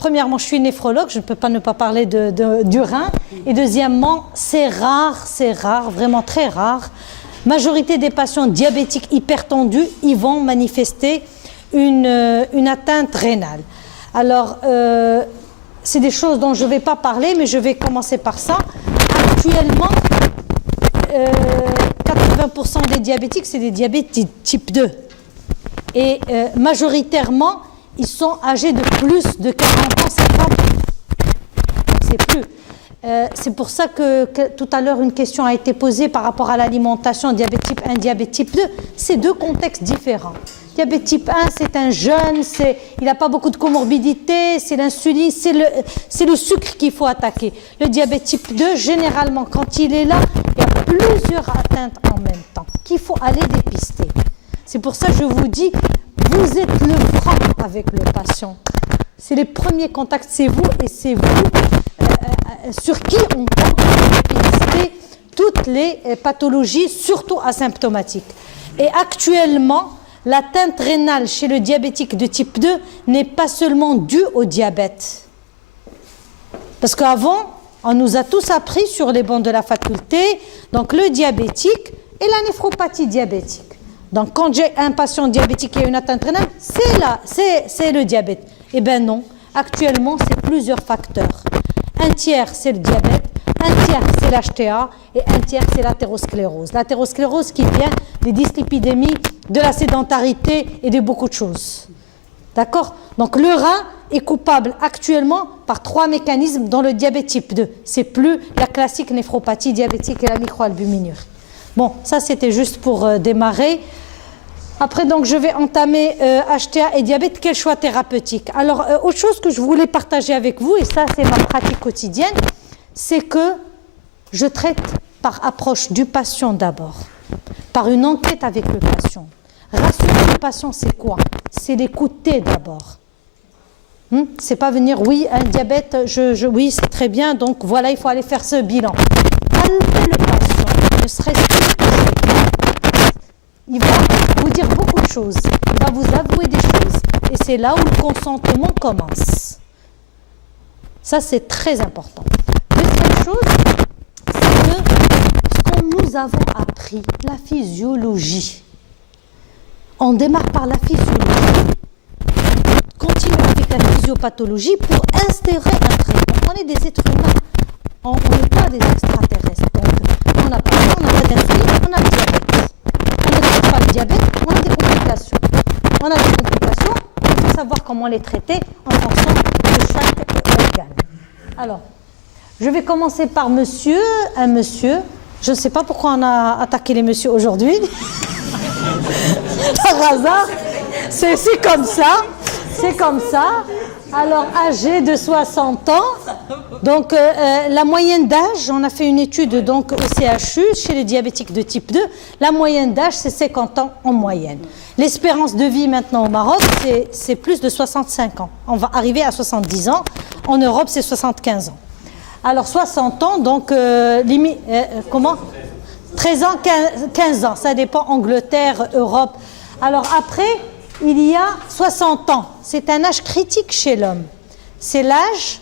premièrement, je suis néphrologue, je ne peux pas ne pas parler du rein. Et deuxièmement, c'est rare, vraiment très rare. Majorité des patients diabétiques hypertendus, ils vont manifester une atteinte rénale. Alors, c'est des choses dont je ne vais pas parler, mais je vais commencer par ça. Actuellement, 80% des diabétiques, c'est des diabètes type 2. Et majoritairement, ils sont âgés de plus de 40 ans, 50 ans. C'est plus. C'est pour ça que tout à l'heure, une question a été posée par rapport à l'alimentation, diabète type 1, diabète type 2. C'est deux contextes différents. Diabète type 1, c'est un jeune, il n'a pas beaucoup de comorbidité, c'est l'insuline, c'est le sucre qu'il faut attaquer. Le diabète type 2, généralement, quand il est là, il y a plusieurs atteintes en même temps qu'il faut aller dépister. C'est pour ça que je vous dis, vous êtes le franc avec le patient. C'est les premiers contacts, c'est vous et c'est vous sur qui on tente de dépister toutes les pathologies, surtout asymptomatiques. Et actuellement, l'atteinte rénale chez le diabétique de type 2 n'est pas seulement due au diabète. Parce qu'avant, on nous a tous appris sur les bancs de la faculté, donc le diabétique et la néphropathie diabétique. Donc quand j'ai un patient diabétique qui a une atteinte rénale, c'est le diabète. Eh bien non, actuellement c'est plusieurs facteurs. Un tiers c'est le diabète, un tiers c'est l'HTA et un tiers c'est l'athérosclérose. L'athérosclérose qui vient des dyslipidémies, de la sédentarité et de beaucoup de choses. D'accord? Donc le rein est coupable actuellement par 3 mécanismes dans le diabète type 2. C'est plus la classique néphropathie diabétique et la microalbuminurie. Bon, ça c'était juste pour démarrer. Après, donc, je vais entamer HTA et diabète. Quel choix thérapeutique? Alors, autre chose que je voulais partager avec vous, et ça, c'est ma pratique quotidienne, c'est que je traite par approche du patient d'abord, par une enquête avec le patient. Rassurer le patient, c'est quoi? C'est l'écouter d'abord. C'est pas venir, oui, un diabète, oui, c'est très bien, donc voilà, il faut aller faire ce bilan. Calmer le patient, ne serait-ce que il va vous dire beaucoup de choses, il va vous avouer des choses, et c'est là où le consentement commence. Ça, c'est très important. Deuxième chose, c'est que ce que nous avons appris, la physiologie. On démarre par la physiologie, continue avec la physiopathologie pour instaurer un traitement. On est des êtres humains, on n'est pas des extraterrestres. Donc, on n'a pas d'insuline, on a le diabète. On n'a pas le diabète, on a des complications. On a des complications, il faut savoir comment les traiter en fonction de chaque organe. Alors, je vais commencer par un monsieur. Je ne sais pas pourquoi on a attaqué les messieurs aujourd'hui. Par hasard, c'est comme ça. C'est comme ça. Alors, âgé de 60 ans. Donc, la moyenne d'âge, on a fait une étude donc, au CHU, chez les diabétiques de type 2. La moyenne d'âge, c'est 50 ans en moyenne. L'espérance de vie maintenant au Maroc, c'est plus de 65 ans. On va arriver à 70 ans. En Europe, c'est 75 ans. Alors, 60 ans, donc, comment 13 ans, 15 ans. Ça dépend, Angleterre, Europe. Alors, après, il y a 60 ans. C'est un âge critique chez l'homme. C'est l'âge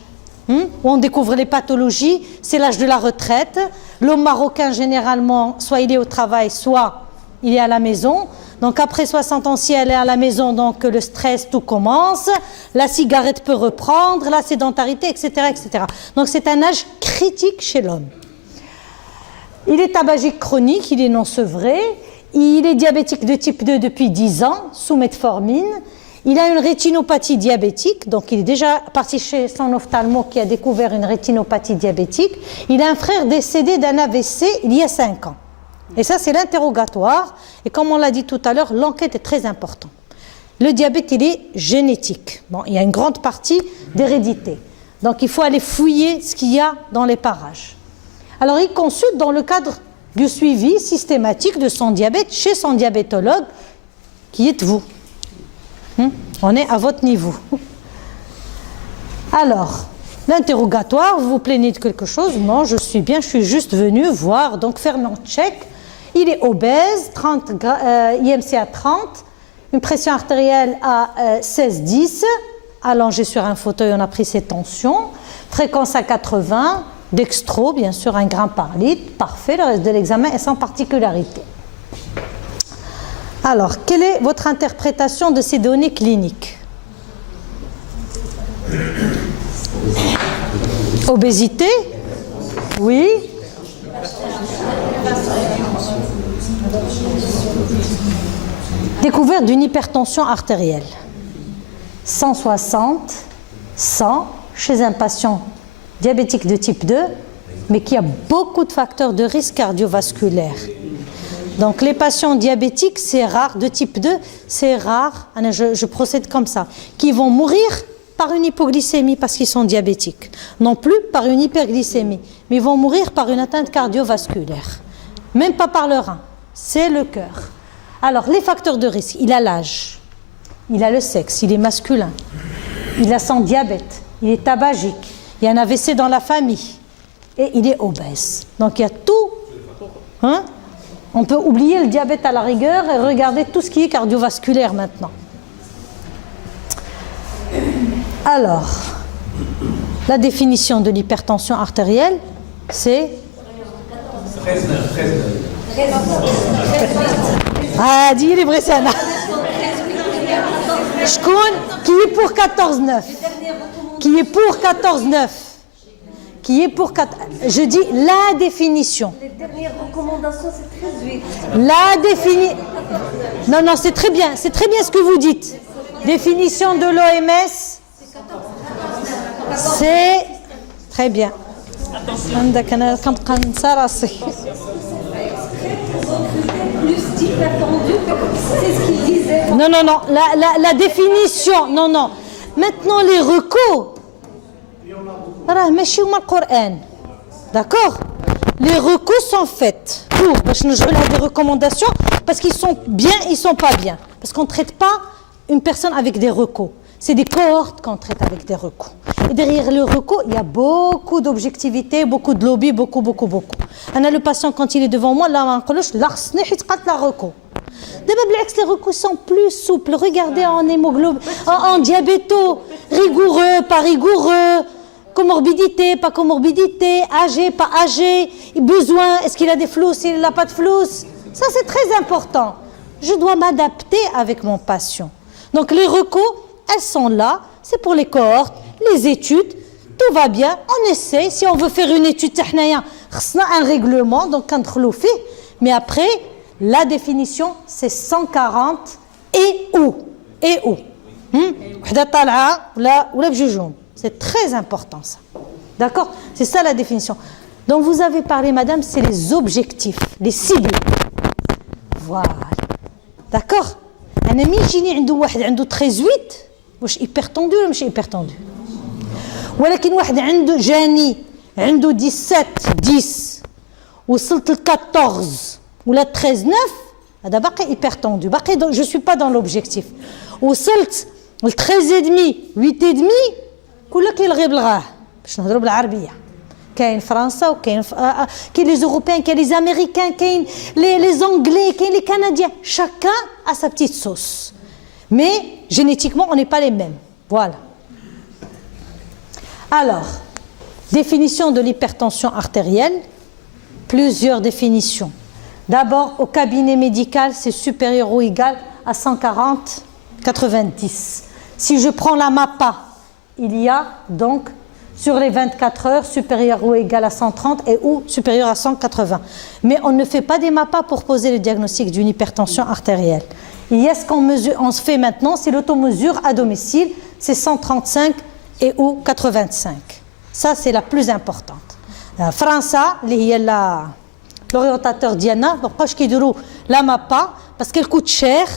où on découvre les pathologies, c'est l'âge de la retraite. L'homme marocain, généralement, soit il est au travail, soit il est à la maison. Donc après 60 ans, si elle est à la maison, donc le stress, tout commence. La cigarette peut reprendre, la sédentarité, etc., etc. Donc c'est un âge critique chez l'homme. Il est tabagique chronique, il est non sevré. Il est diabétique de type 2 depuis 10 ans, sous metformine. Il a une rétinopathie diabétique, donc il est déjà parti chez son ophtalmo qui a découvert une rétinopathie diabétique. Il a un frère décédé d'un AVC il y a 5 ans. Et ça, c'est l'interrogatoire. Et comme on l'a dit tout à l'heure, l'enquête est très importante. Le diabète, il est génétique. Bon, il y a une grande partie d'hérédité. Donc, il faut aller fouiller ce qu'il y a dans les parages. Alors, il consulte dans le cadre du suivi systématique de son diabète chez son diabétologue, qui êtes vous. On est à votre niveau. Alors, l'interrogatoire, vous vous plaignez de quelque chose? Non, je suis bien, je suis juste venu voir, donc faire mon check. Il est obèse, IMC à 30, une pression artérielle à 16-10, allongé sur un fauteuil, on a pris ses tensions. Fréquence à 80, dextro, bien sûr, un grain par litre, parfait, le reste de l'examen est sans particularité. Alors, quelle est votre interprétation de ces données cliniques? Obésité? Oui. Découverte d'une hypertension artérielle. 160, 100 chez un patient diabétique de type 2, mais qui a beaucoup de facteurs de risque cardiovasculaire. Donc les patients diabétiques, c'est rare, de type 2, c'est rare, je procède comme ça, qui vont mourir par une hypoglycémie parce qu'ils sont diabétiques, non plus par une hyperglycémie, mais ils vont mourir par une atteinte cardiovasculaire, même pas par le rein, c'est le cœur. Alors les facteurs de risque, il a l'âge, il a le sexe, il est masculin, il a son diabète, il est tabagique, il y a un AVC dans la famille et il est obèse. Donc il y a tout, hein? On peut oublier le diabète à la rigueur et regarder tout ce qui est cardiovasculaire maintenant. Alors, la définition de l'hypertension artérielle, c'est... Ah, dis les Bressana. Qui est pour 14,9. Qui est pour 14,9. Qui est pour 4... Je dis la définition. Les dernières recommandations, c'est 13,8. La définition... Non, c'est très bien ce que vous dites. Définition de l'OMS, c'est très bien. Plus hypertendu, c'est ce qu'il disait. Non, la définition, non. Maintenant, les recos. D'accord? Les recours sont faits pour, je relève des recommandations, parce qu'ils sont bien, ils ne sont pas bien. Parce qu'on ne traite pas une personne avec des recours. C'est des cohortes qu'on traite avec des recours. Et derrière le recours, il y a beaucoup d'objectivité, beaucoup de lobby, beaucoup. Le patient, quand il est devant moi, là, la recours. Les recours sont plus souples. Regardez en hémoglobine, en diabéto, rigoureux, pas rigoureux. Comorbidité, pas comorbidité, âgé, pas âgé, besoin, est-ce qu'il a des flous, s'il n'a pas de flous. Ça, c'est très important. Je dois m'adapter avec mon patient. Donc, les recours, elles sont là. C'est pour les cohortes, les études. Tout va bien. On essaie. Si on veut faire une étude, on a un règlement, donc on fait. Mais après, la définition, c'est 140 et où. C'est très important, ça. D'accord? C'est ça la définition. Donc, vous avez parlé, madame, c'est les objectifs, les cibles. Voilà. D'accord? Un ami, il a 13,8. واش hypertendu ولا مش hypertendu؟ ولكن واحد عنده جاني عنده 17 10 وصلت ل 14 ولا 13 9 هذا باقي hypertendu باقي je suis pas dans l'objectif. وصلت ل 13 et demi 8 et demi كلك كيلغي بالغاه باش نهضروا بالعربيه. كاين فرنسا وكاين كاين لي زوروبيان كاين لي امريكان كاين لي انجلais كاين لي كنديان chacun a sa petite sauce. Mais génétiquement, on n'est pas les mêmes. Voilà. Alors, définition de l'hypertension artérielle, plusieurs définitions. D'abord, au cabinet médical, c'est supérieur ou égal à 140/90. Si je prends la MAPA, il y a donc sur les 24 heures supérieur ou égal à 130 et ou supérieur à 180. Mais on ne fait pas des MAPA pour poser le diagnostic d'une hypertension artérielle. Il y a ce on se fait maintenant, c'est l'automesure à domicile, c'est 135 et ou 85. Ça, c'est la plus importante. France, l'orientateur Diana, pourquoi je dis la MAPA? Parce qu'elle coûte cher,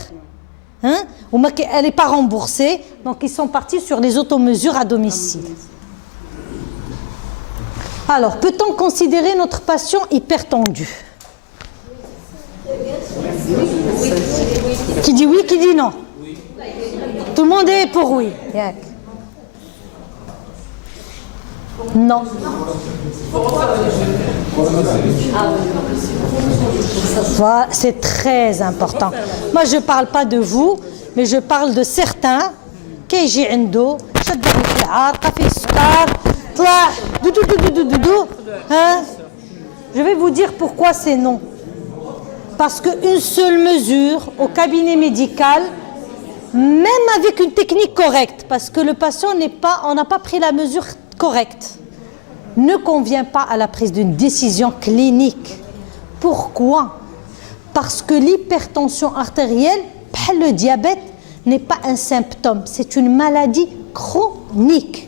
hein? Elle n'est pas remboursée, donc ils sont partis sur les automesures à domicile. Alors, peut-on considérer notre patient hypertendu? Qui dit oui, qui dit non? Tout le monde est pour oui. Non. Voilà, c'est très important. Moi, je ne parle pas de vous, mais je parle de certains qui ont عارقة فيه السكر طلع دو hein. Je vais vous dire pourquoi c'est non. Parce qu'une seule mesure au cabinet médical, même avec une technique correcte, parce que le patient on n'a pas pris la mesure correcte, ne convient pas à la prise d'une décision clinique. Pourquoi? Parce que l'hypertension artérielle, le diabète, n'est pas un symptôme, c'est une maladie chronique.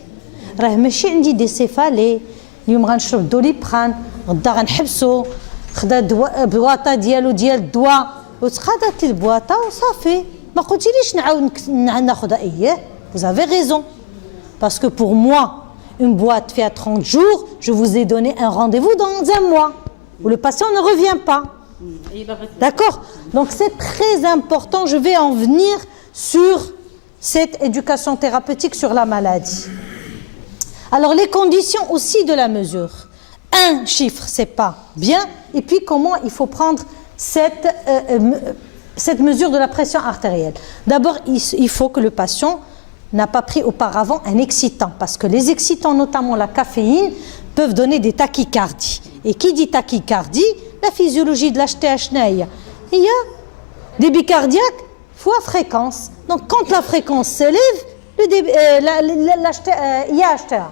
راه ماشي عندي دي سيفالي اليوم غنشرب دوليبران غدا غنحبسو خدا بواطه ديال الدواء وتقادت البواطه وصافي ما قلتيليش نعاود ناخذها اييه. Vous avez raison, parce que pour moi une boîte fait à 30 jours, je vous ai donné un rendez-vous dans un mois où le patient ne revient pas. D'accord? Donc c'est très important, je vais en venir sur cette éducation thérapeutique sur la maladie. Alors les conditions aussi de la mesure. Un chiffre, c'est pas bien. Et puis comment il faut prendre cette mesure de la pression artérielle. D'abord, il faut que le patient n'a pas pris auparavant un excitant, parce que les excitants, notamment la caféine, peuvent donner des tachycardies. Et qui dit tachycardie, la physiologie de l'HTH, il y a débit cardiaque fois fréquence. Donc quand la fréquence s'élève, il y a HTA.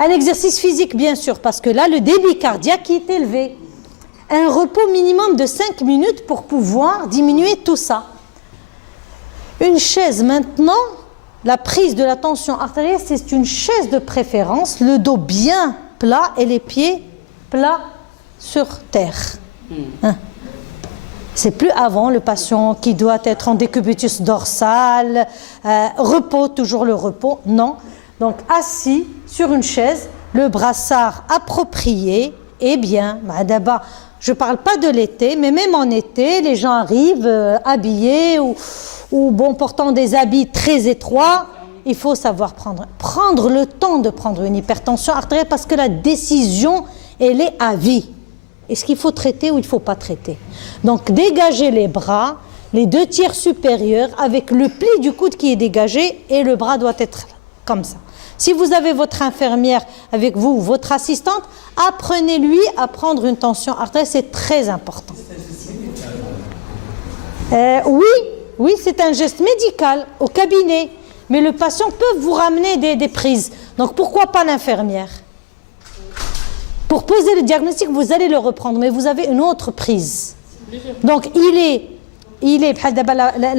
Un exercice physique, bien sûr, parce que là, le débit cardiaque est élevé. Un repos minimum de 5 minutes pour pouvoir diminuer tout ça. Une chaise, maintenant, la prise de la tension artérielle, c'est une chaise de préférence, le dos bien plat et les pieds plats sur terre. Hein? C'est plus avant le patient qui doit être en décubitus dorsal, repos, toujours le repos, non. Donc assis sur une chaise, le brassard approprié, et bien, d'abord, je ne parle pas de l'été, mais même en été, les gens arrivent habillés ou bon, portant des habits très étroits. Il faut savoir prendre le temps de prendre une hypertension artérielle, parce que la décision, elle est à vie. Est-ce qu'il faut traiter ou il ne faut pas traiter? Donc dégager les bras, les 2 tiers supérieurs, avec le pli du coude qui est dégagé, et le bras doit être comme ça. Si vous avez votre infirmière avec vous, votre assistante, apprenez-lui à prendre une tension artérielle, c'est très important. Oui, c'est un geste médical au cabinet, mais le patient peut vous ramener des prises. Donc pourquoi pas l'infirmière? Pour poser le diagnostic, vous allez le reprendre, mais vous avez une autre prise. Donc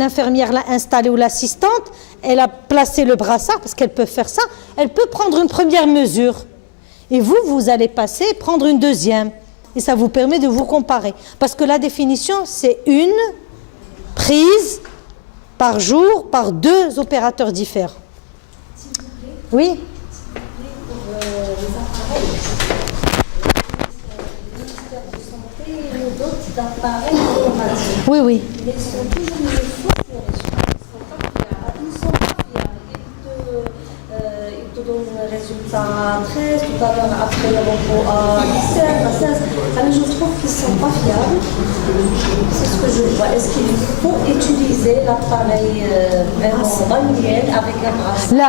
l'infirmière l'a installé ou l'assistante, elle a placé le brassard, parce qu'elle peut faire ça, elle peut prendre une première mesure. Et vous allez passer, prendre une deuxième. Et ça vous permet de vous comparer. Parce que la définition, c'est une prise par jour par 2 opérateurs différents. Oui? Oui, oui. Mais ils sont toujours les faux, ils sont pas fiables. Ils te donnent un résultat 13, tout à l'heure après le repos à 17, à 16. Alors je trouve qu'ils ne sont pas fiables. C'est ce que je vois. Est-ce qu'il faut utiliser l'appareil vraiment manuel avec un bracelet?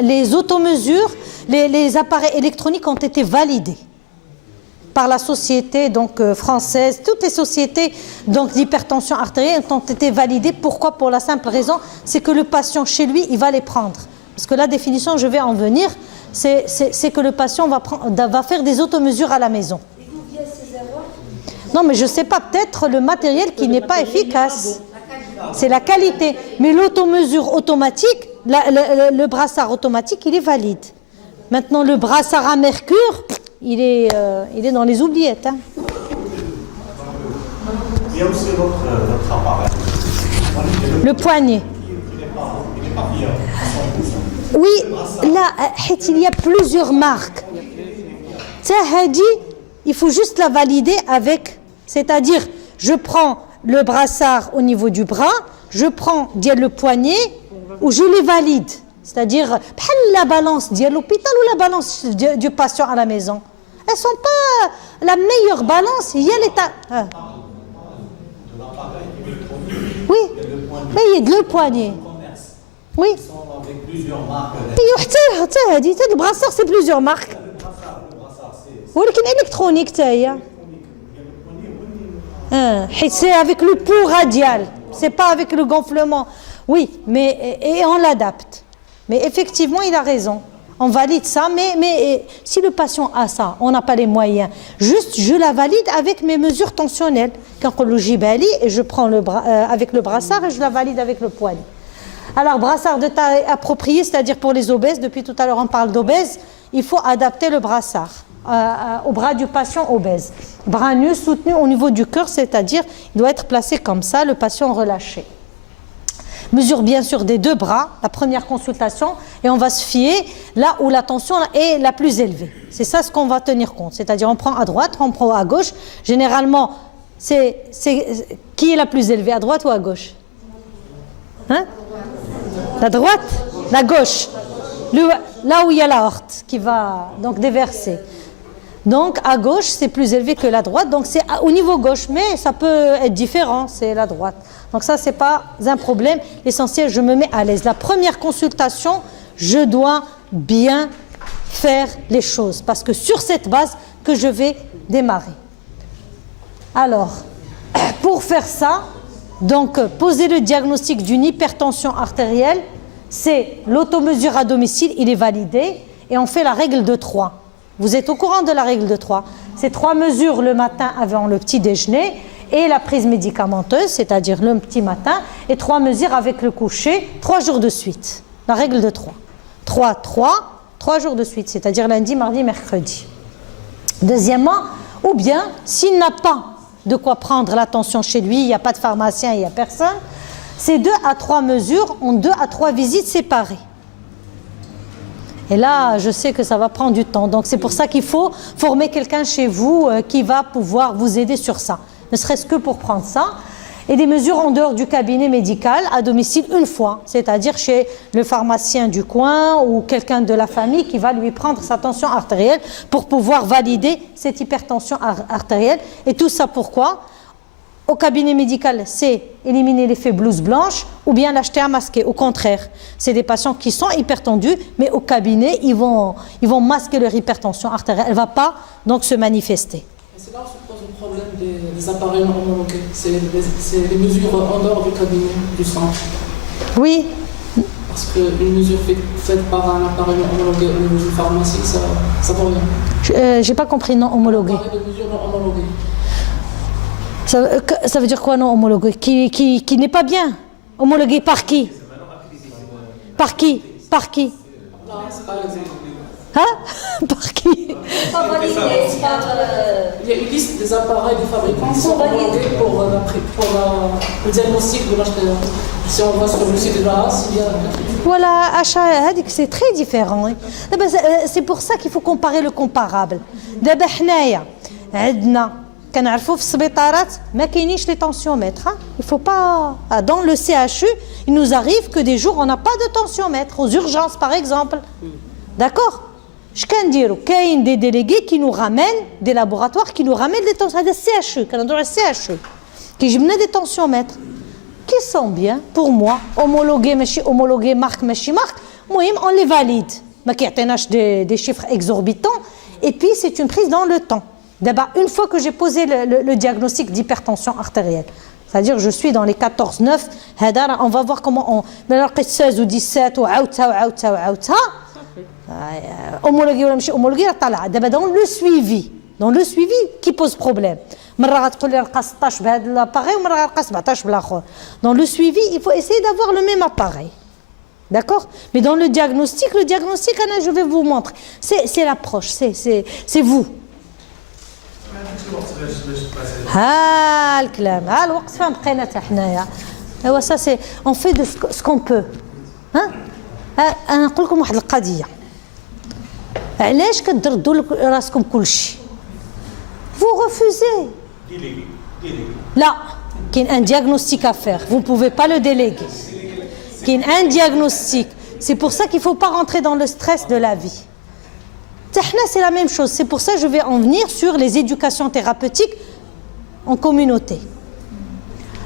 Les automesures, les appareils électroniques ont été validés par la société française. Toutes les sociétés d'hypertension artérielle ont été validées. Pourquoi? Pour la simple raison, c'est que le patient chez lui, il va les prendre. Parce que la définition, je vais en venir, c'est que le patient va faire des automesures à la maison. Et d'où viennent ces erreurs? Non, mais je ne sais pas, peut-être le matériel qui n'est pas efficace. C'est la qualité. Mais l'automesure automatique, le brassard automatique, il est valide. Maintenant, le brassard à mercure, il est dans les oubliettes. Hein. Il y a aussi votre appareil. Le poignet. Oui, là, il y a plusieurs marques. Ça, il faut juste la valider avec, c'est-à-dire, je prends le brassard au niveau du bras, je prends le poignet, ou je les valide. C'est-à-dire, la balance de l'hôpital ou la balance du patient à la maison. Elles ne sont pas la meilleure balance. Il y a l'état. Oui, mais il y a le poignet. Oui. avec plusieurs marques. Le brassard, c'est plusieurs marques. ولكن électronique تاهي. C'est avec le pouls radial, c'est pas avec le gonflement. Oui, mais et on l'adapte. Mais effectivement, il a raison. On valide ça, mais si le patient a ça, on n'a pas les moyens. Juste, je la valide avec mes mesures tensionnelles. Quand on le gibali, et je prends avec le brassard et je la valide avec le poignet. Alors, brassard de taille appropriée, c'est-à-dire pour les obèses, depuis tout à l'heure on parle d'obèses, il faut adapter le brassard au bras du patient obèse. Bras nu soutenu au niveau du cœur, c'est-à-dire il doit être placé comme ça, le patient relâché. Mesure bien sûr des deux bras, la première consultation, et on va se fier là où la tension est la plus élevée. C'est ça ce qu'on va tenir compte, c'est-à-dire on prend à droite, on prend à gauche. Généralement, c'est qui est la plus élevée, à droite ou à gauche? Hein? La droite, la gauche, là où il y a la horte qui va donc déverser. Donc à gauche c'est plus élevé que la droite, donc c'est au niveau gauche, mais ça peut être différent, c'est la droite. Donc ça c'est pas un problème, l'essentiel je me mets à l'aise. La première consultation, je dois bien faire les choses, parce que sur cette base que je vais démarrer. Alors, pour faire ça, donc poser le diagnostic d'une hypertension artérielle, c'est l'automesure à domicile, il est validé, et on fait la règle de 3. Vous êtes au courant de la règle de 3. C'est 3 mesures le matin avant le petit déjeuner et la prise médicamenteuse, c'est-à-dire le petit matin, et 3 mesures avec le coucher, 3 jours de suite. La règle de 3. 3 jours de suite, c'est-à-dire lundi, mardi, mercredi. Deuxièmement, ou bien, s'il n'a pas de quoi prendre l'attention chez lui, il n'y a pas de pharmacien, il n'y a personne, c'est 2 à 3 mesures en 2 à 3 visites séparées. Et là, je sais que ça va prendre du temps. Donc, c'est pour ça qu'il faut former quelqu'un chez vous qui va pouvoir vous aider sur ça. Ne serait-ce que pour prendre ça. Et des mesures en dehors du cabinet médical, à domicile une fois. C'est-à-dire chez le pharmacien du coin ou quelqu'un de la famille qui va lui prendre sa tension artérielle pour pouvoir valider cette hypertension artérielle. Et tout ça pourquoi ? Au cabinet médical, c'est éliminer l'effet blouse blanche ou bien l'acheter à masquer. Au contraire, c'est des patients qui sont hypertendus, mais au cabinet, ils vont masquer leur hypertension artérielle. Elle ne va pas donc se manifester. Et c'est là où se pose le problème des appareils homologués. C'est les mesures en dehors du cabinet, du centre. Oui. Parce qu'une mesure faite par un appareil homologué au niveau d'une pharmacie, ça vaut rien. J'ai pas compris non homologué. Un appareil de mesure non homologué. Ça veut dire quoi non homologué? Qui n'est pas bien. Homologué par qui? Par qui? Par qui? Non, c'est pas l'exemple. Hein? Par qui? Pas validé par. Il y a une liste des appareils des fabricants qui sont homologués pour le diagnostic de l'acheteur. Si on va sur le site de l'AS, il y a... Voilà, achat, c'est très différent. C'est pour ça qu'il faut comparer le comparable. D'abord, عندنا كنعرفوا في السبيطارات ما كاينينش لي tensiomètres. Il faut pas dans le CHU, il nous arrive que des jours on n'a pas de tensiomètre aux urgences par exemple. D'accord? Je can dire كاين des délégués qui nous ramènent des laboratoires qui nous ramènent des tensiomètres. هذا CHU كنهضروا على CHU كيجيبنا des tensiomètres qui sont bien pour moi homologués ماشي homologués marque ماشي marque. المهم on les valide. ما كيعطيناش des chiffres exorbitants et puis c'est une prise dans le temps. D'abord, une fois que j'ai posé le diagnostic d'hypertension artérielle, c'est-à-dire je suis dans les 14-9, on va voir comment on... Alors, 16 ou 17, ou homologué ou pas homologué, dans le suivi. Dans le suivi, qui pose problème. Dans le suivi, il faut essayer d'avoir le même appareil. D'accord? Mais dans le diagnostic, je vais vous montrer. C'est l'approche, c'est vous. الكلام الوقت فين بقينا حتى حنايا ايوا سا اون في دو سكون بو ها انا نقول لكم واحد القضيه علاش كتردوا راسكم كلشي vous refusez لا كاين ان diagnostic à faire vous ne pouvez pas le déléguer كاين un diagnostic c'est pour ça qu'il faut pas rentrer dans le stress de la vie. C'est la même chose. C'est pour ça que je vais en venir sur les éducations thérapeutiques en communauté.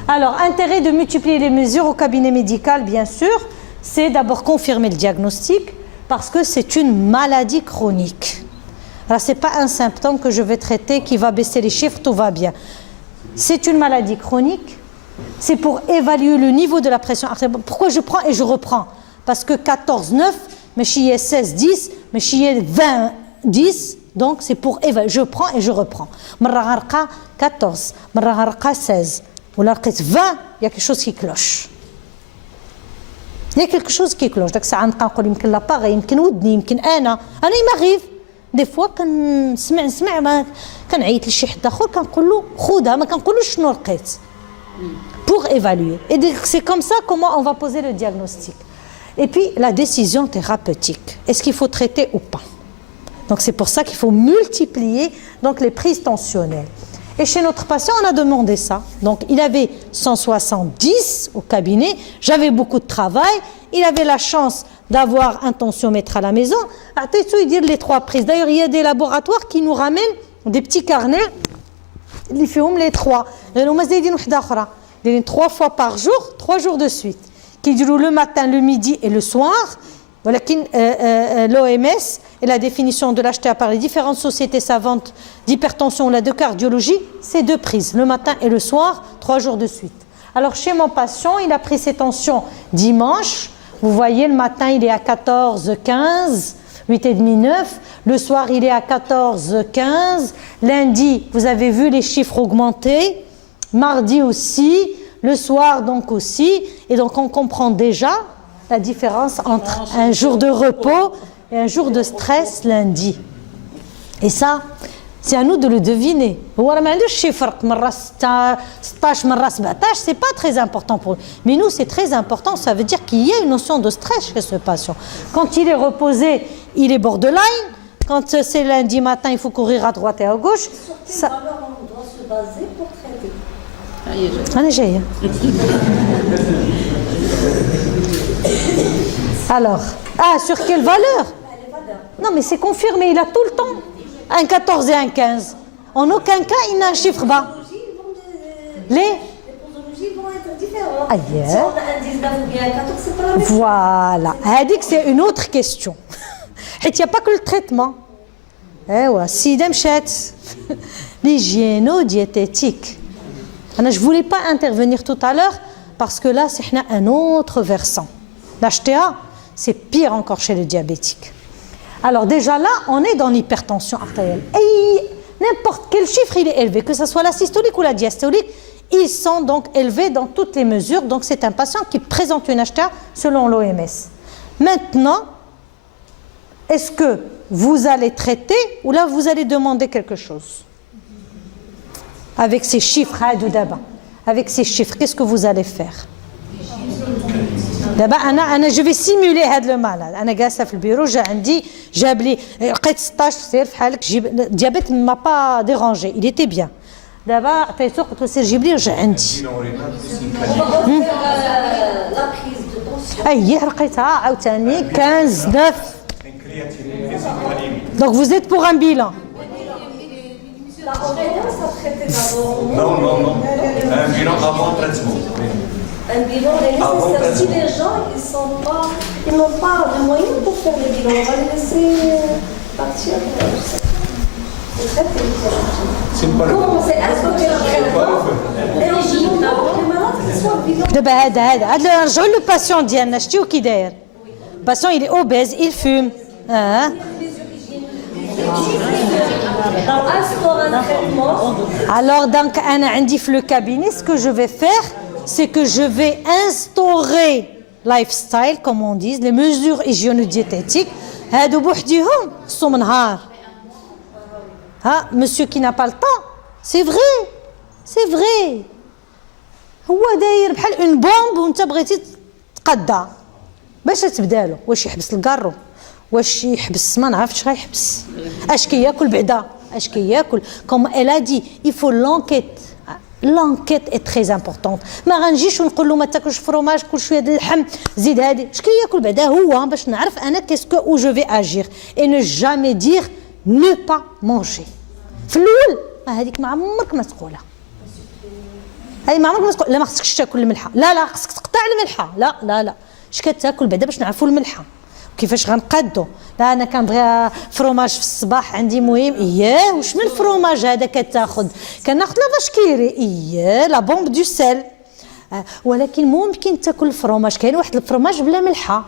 Alors, intérêt de multiplier les mesures au cabinet médical, bien sûr. c'est d'abord confirmer le diagnostic parce que c'est une maladie chronique. Alors, ce n'est pas un symptôme que je vais traiter qui va baisser les chiffres, tout va bien. C'est une maladie chronique. C'est pour évaluer le niveau de la pression artérielle. Pourquoi je prends et je reprends? Parce que 14,9, mais chez 16,10, mais chez 20,10, donc c'est pour évaluer. Je prends et je reprends. Marra gharqa 14, marra gharqa 16, ou là 20, il y a quelque chose qui cloche. Il y a quelque chose qui cloche. Donc ça نبقى نقول يمكن لاباغي يمكن ودني يمكن انا يمغيف دي فوا كنسمع ما كنعيط لشي حد اخر كنقول له خذها ما كنقولوش شنو لقيت pour évaluer. Et c'est comme ça comment on va poser le diagnostic. Et puis la décision thérapeutique. Est-ce qu'il faut traiter ou pas? Donc c'est pour ça qu'il faut multiplier donc les prises tensionnelles. Et chez notre patient, on a demandé ça. Donc il avait 170 au cabinet, j'avais beaucoup de travail, il avait la chance d'avoir un tensiomètre à la maison. Il dit les 3 prises. D'ailleurs, il y a des laboratoires qui nous ramènent des petits carnets, ils font les 3. Ils 3 fois par jour, 3 jours de suite. Qui durent le matin, le midi et le soir. L'OMS et la définition de l'HTA par les différentes sociétés savantes d'hypertension ou de cardiologie, c'est 2 prises, le matin et le soir, 3 jours de suite. Alors chez mon patient, il a pris ses tensions dimanche. Vous voyez, le matin, il est à 14,15, 8,5, 9. Le soir, il est à 14,15. Lundi, vous avez vu les chiffres augmenter. Mardi aussi. Le soir, donc aussi. Et donc, on comprend déjà la différence entre un jour de repos et un jour de stress lundi. Et ça, c'est à nous de le deviner. C'est pas très important pour nous. Mais nous, c'est très important. Ça veut dire qu'il y a une notion de stress chez ce patient. Quand il est reposé, il est borderline. Quand c'est lundi matin, il faut courir à droite et à gauche. Sur quelle valeur on doit se baser pour traiter? Alors, sur quelle valeur? Non, mais c'est confirmé, il a tout le temps un 14 et un 15. En aucun cas, il n'a un chiffre bas. Les posologies vont être différentes. Ah, Si on a un 19 ou bien un 14, c'est pas la même chose. voilà. Elle dit que c'est une autre question. Il n'y a pas que le traitement. L'hygiéno-diététique. Je ne voulais pas intervenir tout à l'heure parce que là, c'est un autre versant. L'HTA, c'est pire encore chez le diabétique. Alors déjà là, on est dans l'hypertension artérielle. Et n'importe quel chiffre, il est élevé, que ce soit la systolique ou la diastolique, ils sont donc élevés dans toutes les mesures. Donc c'est un patient qui présente une HTA selon l'OMS. Maintenant, est-ce que vous allez traiter ou là vous allez demander quelque chose? Avec ces chiffres, avec ces chiffres, qu'est-ce que vous allez faire? D'abord, je vais simuler le malade. Je suis في البيرو, جاب لي لقيت 16 سير في حالك le diabète ne m'a pas dérangé, il était bien. D'abord, عطيته قلت له سير جيب لي رجع عندي. La prise de tension. اييه لقيتها عاوتاني 15 9. Donc vous êtes pour un bilan. La ordonnance a traité d'abord. Non. Un bilan avant traitement. Un bilan est nécessaire. Si les gens ils n'ont pas de moyens pour faire le bilan, on va les laisser partir. C'est très Comment c'est دابا هذا نرجعوا للباسيون ديالنا شتيو كي داير. الباسيون il est obèse, il fume. Alors donc أنا عندي في le cabinet, ce que je vais faire, c'est que je vais instaurer lifestyle, comme on dit, les mesures hygiéno-diététiques. هادو بوحديهم صوم نهار. Monsieur qui n'a pas le temps, c'est vrai. هو داير بحال اون بومب وانت بغيتي تقدا باش تبدالو. واش يحبس الكارو، واش يحبس ما نعرفتش غيحبس، اش كياكل بعدا، اش كياكل. كوم elle a dit il faut l'enquête est très importante. ما غنجيش ونقول له ما تاكلش فروماج، كل شويه اللحم، زيد هذه اش كياكل بعدا هو، باش نعرف انا كيسكو او جو في اجير et ne jamais dire ne pas manger. في الاول هذيك ما عمرك ما تقولها، هذه ما عمرك ما تقول لا ما خصكش تاكل الملحه، لا خصك تقطع الملحه، لا اش كتاكل بعدا باش نعرفوا الملحه كيفاش غنقادو. لا انا كنبغي فروماج في الصباح عندي مهم اياه واش من الفروماج هذا كتاخذ كناخذ لا فاش كيري اياه لا بومب دو سيل. ولكن ممكن تاكل الفروماج كاين واحد الفروماج بلا ملحه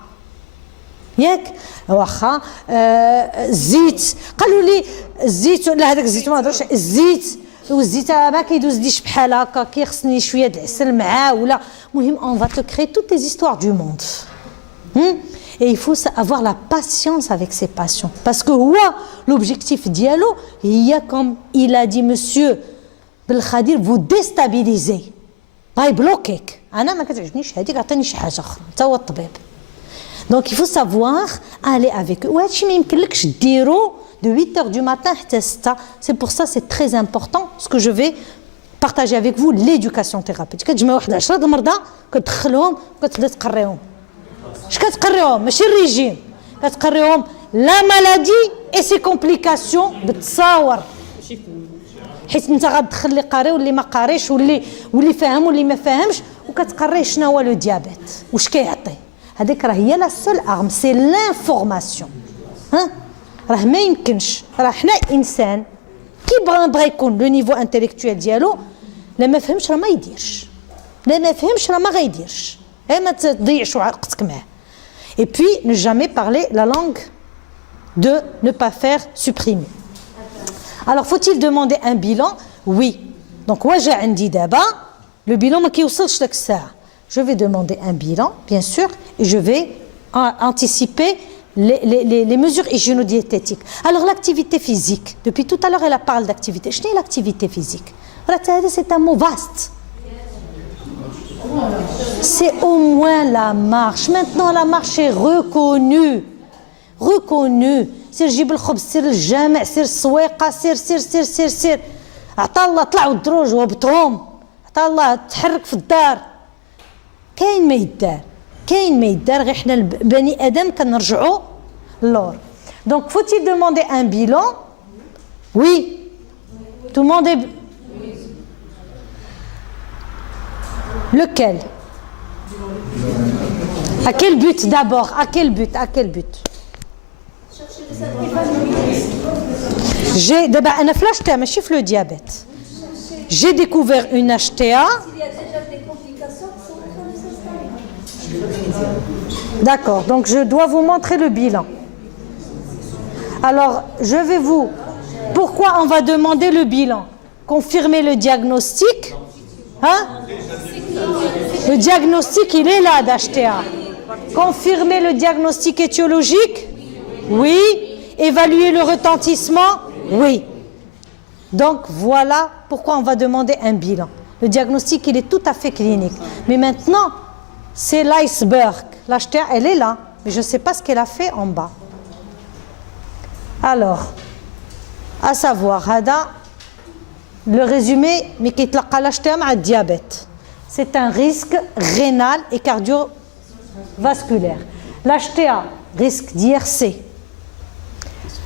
ياك واخا الزيت قالوا لي الزيت لا هذاك الزيت ما هضرش الزيت والزيت ما كيدوزليش بحال هكا كيخصني شويه د العسل معاه ولا مهم on va te créer toutes les histoires du monde. Et il faut avoir la patience avec ses passions parce que l'objectif dialo il y a comme il a dit monsieur Belkhadir vous déstabilisez غيبلوكيك انا ما كتعجبنيش هذيك عطيني شي حاجه اخرى حتى هو الطبيب. Donc il faut savoir aller avec eux. وهادشي ما يمكنلكش ديرو de 8h du matin حتى 6. C'est pour ça c'est très important ce que je vais partager avec vous l'éducation thérapeutique. كتجمع واحد 10 المرضى كتدخلهم كتبدا تقريهم. اش كتقريهم؟ ماشي الريجيم كتقريهم لا مالادي اي سي كومبليكاسيون بالتصاور. حيت انت غتدخل اللي قاري واللي ما قاريش واللي فاهم واللي ما فاهمش وكتقريه شنو هو لو ديابيت واش كيعطي. هذيك راه هي لا سول ارم سي لانفورماسيون. راه ما يمكنش راه حنا انسان كي بغى يكون لو نيفو انتيليكتويال ديالو لا ما فهمش راه ما يديرش لا ما فهمش راه ما غيديرش ما تضيعش وقتك معاه. Et puis ne jamais parler la langue de ne pas faire supprimer. Alors faut-il demander un bilan? Oui. Donc واجا عندي دابا le bilan ما كيوصلش داك الساعه. Je vais demander un bilan bien sûr et je vais anticiper les mesures hygiéno-diététiques. Alors l'activité physique, depuis tout à l'heure elle parle d'activité. Je dis l'activité physique. C'est un mot vaste. C'est au moins la marche. Maintenant la marche est reconnue. Reconnue. سير جيب الخبز سير الجامع سير السويقه سير عطا الله طلعوا الدروج وهبطهم عطا الله تحرك في الدار. كاين ما يدار غير حنا البني ادم كنرجعوا للور. Donc faut-il demander un bilan? Oui. Tout le monde est lequel? À quel but d'abord? À quel but? J'ai d'abord un HTA ماشي في le diabète. J'ai découvert une HTA. Il y a déjà des complications qui sont nécessaires. D'accord, donc je dois vous montrer le bilan. Alors, je vais vous... Pourquoi on va demander le bilan? Confirmer le diagnostic. Le diagnostic, il est là d'HTA. Confirmer le diagnostic étiologique. Oui. Évaluer le retentissement. Oui. Donc, voilà pourquoi on va demander un bilan. Le diagnostic, il est tout à fait clinique. Mais maintenant, c'est l'iceberg. L'HTA, elle est là. Mais je ne sais pas ce qu'elle a fait en bas. Alors, à savoir, le résumé, mais qui est l'HTA à diabète. C'est un risque rénal et cardiovasculaire. L'HTA, risque d'IRC.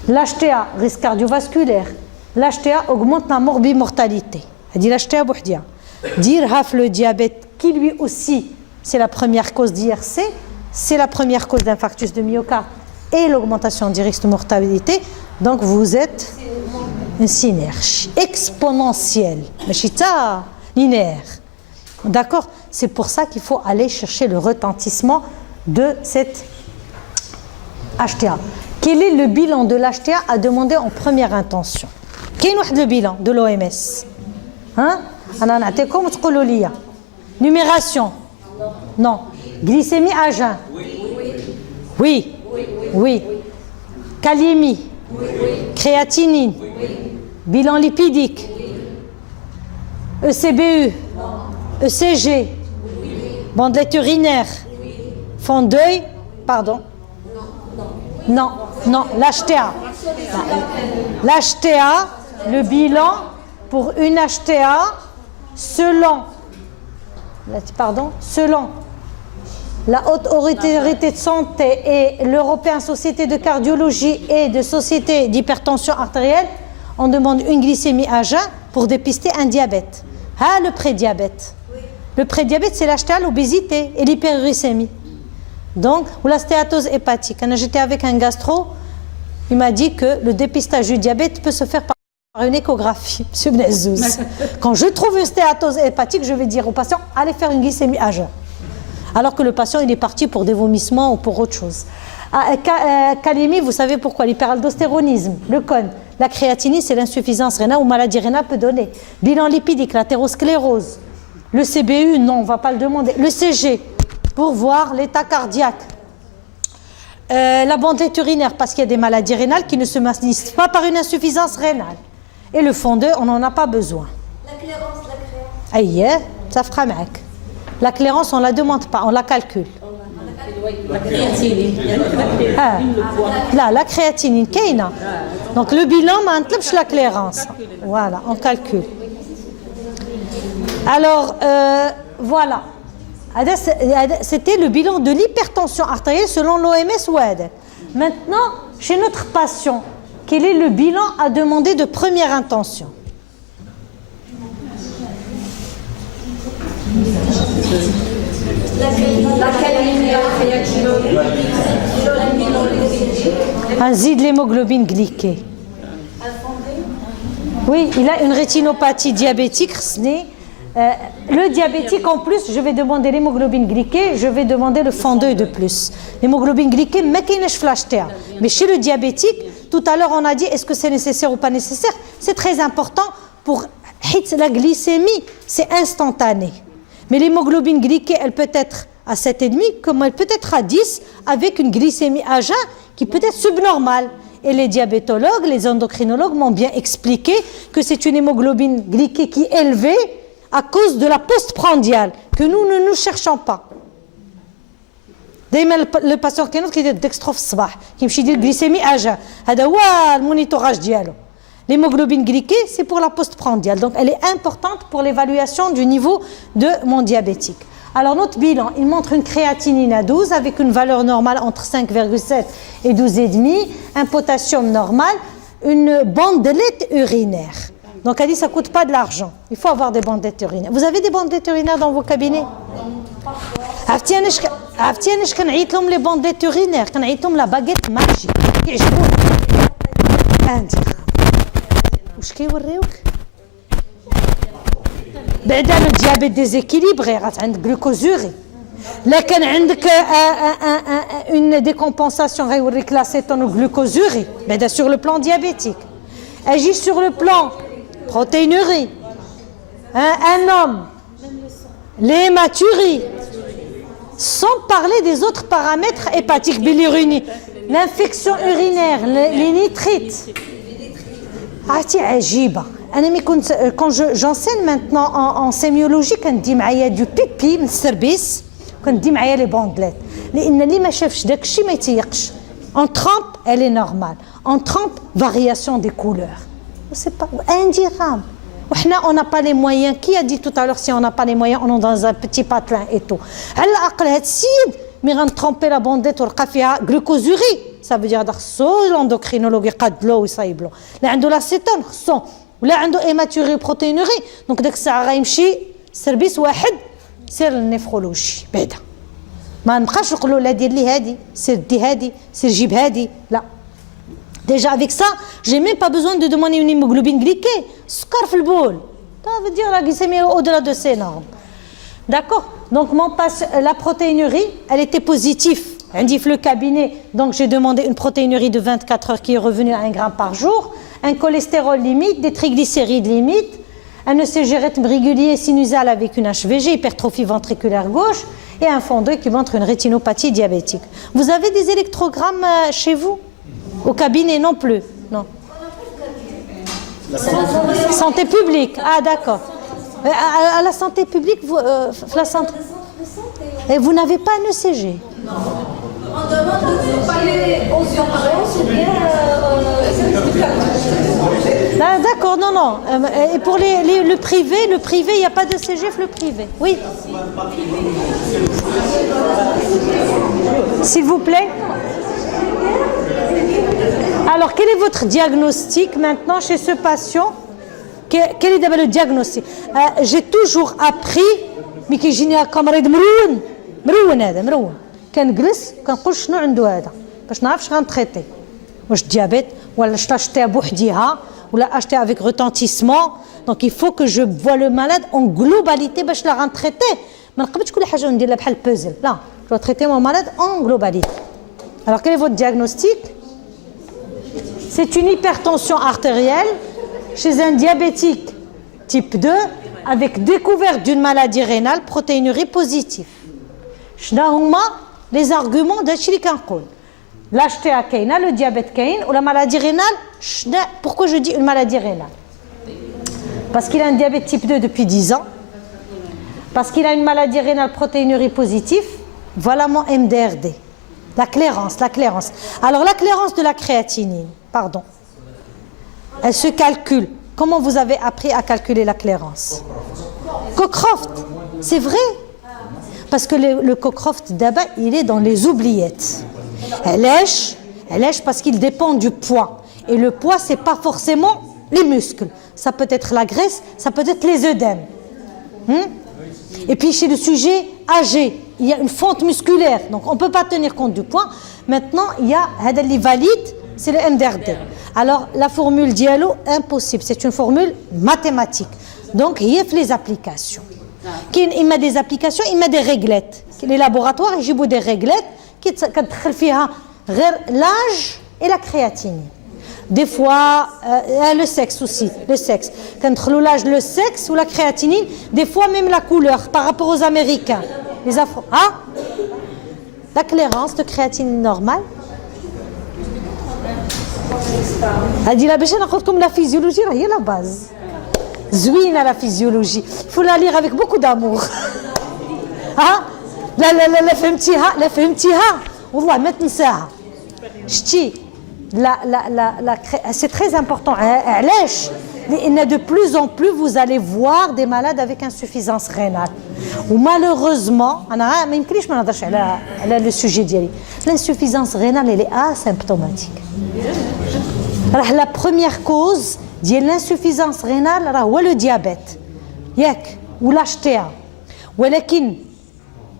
L'HTA, risque cardiovasculaire. L'HTA augmente la morbimortalité. C'est l'HTA بوحديها. Dire le diabète, qui lui aussi, c'est la première cause d'IRC, c'est la première cause d'infarctus de myocarde et l'augmentation du risque de mortalité. Donc vous êtes une synergie exponentielle, ماشي تا linéaire. D'accord? C'est pour ça qu'il faut aller chercher le retentissement de cette HTA. Quel est le bilan de l'HTA à demander en première intention? Quel est le bilan de l'OMS? أنا نعطيكم وتقولوا لي. Numération? Non. Glycémie à jeun? Oui. Kaliémie? Créatinine? Bilan lipidique? ECBU? ECG? Bandelette urinaire? Fond d'œil? Pardon? Non, l'HTA. L'HTA, le bilan pour une HTA selon la Haute Autorité de Santé et l'Européenne Société de Cardiologie et de Société d'Hypertension Artérielle, on demande une glycémie à jeun pour dépister un diabète. Le prédiabète. Le prédiabète, c'est l'HTA, l'obésité et l'hyperuricémie. Donc, ou la stéatose hépatique. Quand j'étais avec un gastro, il m'a dit que le dépistage du diabète peut se faire par une échographie, M. Bnezouz. Quand je trouve une stéatose hépatique, je vais dire au patient, allez faire une glycémie à jeun. Alors que le patient, il est parti pour des vomissements ou pour autre chose. Calémie, vous savez pourquoi? L'hyperaldostéronisme, le cône. La créatinine, c'est l'insuffisance rénale ou maladie rénale peut donner. Bilan lipidique, l'athérosclérose. Le CBU, non, on ne va pas le demander. Le CG, pour voir l'état cardiaque. La bandelette urinaire, parce qu'il y a des maladies rénales qui ne se manifestent pas par une insuffisance rénale. Et le fond 2, on n'en a pas besoin. La clairance, Aïe, ça fera mec. La clairance, on ne la demande pas, on la calcule. La créatinine. Là, la créatinine, Keina. Donc le bilan, on ne la clairance. Voilà, on calcule. Alors, voilà. C'était le bilan de l'hypertension artérielle selon l'OMS ou AD. Maintenant, chez notre patient, quel est le bilan à demander de première intention? Un zid l'hémoglobine glyquée. Oui, il a une rétinopathie diabétique. Le diabétique, en plus, je vais demander l'hémoglobine glyquée, je vais demander le fond 2 de plus. L'hémoglobine glyquée, mais chez le diabétique, tout à l'heure, on a dit, est-ce que c'est nécessaire ou pas nécessaire? C'est très important pour la glycémie, c'est instantané. Mais l'hémoglobine glyquée, elle peut être à 7,5, comme elle peut être à 10, avec une glycémie à jeun qui peut être subnormale. Et les diabétologues, les endocrinologues m'ont bien expliqué que c'est une hémoglobine glyquée qui est élevée à cause de la postprandiale, que nous ne nous cherchons pas. دايما le patient qui est dextro في الصباح كيمشي يدير glycémie à jeun. هذا هو المونيتوراج ديالو. L'hémoglobine glyquée, c'est pour la postprandiale. Donc, elle est importante pour l'évaluation du niveau de mon diabétique. Alors, notre bilan, il montre une créatinine à 12 avec une valeur normale entre 5,7 et 12,5, un potassium normal, une bandelette urinaire. Donc, elle dit ça ne coûte pas de l'argent. Il faut avoir des bandelettes urinaires. Vous avez des bandelettes urinaires dans vos cabinets? عرفتي علاش كنعيط لهم لي bandelettes urinaires كنعيط لهم لا باغيت ماجيك كيعجبوني انت واش كيوريوك بعدا لو ديابيت ديزيكيليبري غتعندك جلوكوزوري لا كان عندك اون ديكومبونساسيون غيوريك لاسيتون وجلوكوزوري بعدا sur le plan diabétique. Agit sur le plan protéinurie, un homme, l'hématurie, sans parler des autres paramètres hépatiques, bilirurie, l'infection urinaire, les nitrites. Quand j'enseigne maintenant en sémiologie, كندي معايا du pipi من السربيس كندي معايا les bandelettes. لأن اللي ما شافش داك الشيء ما يتيقش. En trempe, elle est normale. En trempe, variation des couleurs. C'est pas indirable. On n'a pas les moyens. Qui a dit tout à l'heure si on n'a pas les moyens, on est dans un petit patelin et tout. على الأقل هاد السيد مي غنترomper la bandette ولقى فيها glucosurie. Ça veut dire خصو l'endocrinologue يقاد له ويصايب له. لا عنده لاسيتون خصو ولا عنده هيماتوري وبروتينوري دونك داك الساعة غيمشي سيرفيس واحد سير للنفرولوجي بعدا. ما نبقاش نقولوا لا دير لي هادي سير دي هادي سير جيب هادي لا. Déjà avec ça, j'ai même pas besoin de demander une hémoglobine glyquée. Scar في البول. Ça veut dire la glycémie au-delà de ces normes. D'accord? Donc la protéinurie, elle était positive. Indique le cabinet. Donc j'ai demandé une protéinurie de 24 heures qui est revenue à 1 gramme par jour, un cholestérol limite, des triglycérides limite, un ECG rythme régulier sinusal avec une HVG, hypertrophie ventriculaire gauche, et un fond 2 qui montre une rétinopathie diabétique. Vous avez des électrogrammes chez vous? Au cabinet non plus? Non. Santé publique. Ah d'accord. À la santé publique, la santé... Et vous n'avez pas un ECG? Non. On demande de parler aux urgences ou bien Ah, d'accord, non, non. Et pour le privé, il n'y a pas de CGF, le privé. Oui. S'il vous plaît. Alors, quel est votre diagnostic maintenant chez ce patient? Quel est d'abord le diagnostic? J'ai toujours appris, mais que j'ai comme مريض مروون هذا مروون كنجلس كنقول شنو عنده هذا باش نعرف اش غنتريتي واش diabète ولا acheté بوحديها ولا acheté avec retentissement. Donc il faut que je vois le malade en globalité باش لا غنتريتي. ما نقبلش كل حاجه ندير لها بحال بوزل. لا je dois traiter mon malade en globalité. Alors quel est votre diagnostic? C'est une hypertension artérielle chez un diabétique type 2 avec découverte d'une maladie rénale, protéinurie positive. شنو هما les arguments داكشي اللي كنقول. L'HTA كاينه, le diabète كاين ou la maladie rénale. Pourquoi je dis une maladie rénale? Parce qu'il a un diabète type 2 depuis 10 ans. Parce qu'il a une maladie rénale protéinurie positive. Voilà mon MDRD. La clairance. Alors la clairance de la créatinine, pardon. Elle se calcule. Comment vous avez appris à calculer la clairance? Cockcroft, c'est vrai. Parce que le Cockcroft d'abord, il est dans les oubliettes. Elle lèche parce qu'il dépend du poids. Et le poids, c'est pas forcément les muscles. Ça peut être la graisse, ça peut être les œdèmes. Et puis chez le sujet âgé, il y a une fente musculaire. Donc on ne peut pas tenir compte du poids. Maintenant, il y a Hadali valide, c'est le MDRD. Alors la formule diallo, impossible. C'est une formule mathématique. Donc il y a les applications. Il met des applications, il met des réglettes. Les laboratoires, ils jouent des réglettes qui تدخل فيها غير l'âge et la créatinine. Des fois, le sexe aussi, le sexe. Quand l'âge, le sexe ou la créatinine, des fois même la couleur par rapport aux Américains. Les Afro. Ah, la clairance de créatinine normale. Elle dit la béchane, comme la physiologie, il y a la base. Zouine à la physiologie. Il faut la lire avec beaucoup d'amour. Ah, la فهمتيها والله ما تنساها. شتي c'est très important. علاش؟ لأن de plus en plus vous allez voir des malades avec insuffisance rénale. ومالheureusement أنا ما يمكنليش ما نهضرش على le sujet ديالي. L'insuffisance rénale elle est asymptomatique. راه la première cause ديال l'insuffisance rénale راه هو le diabète. ياك ولا HTA. ولكن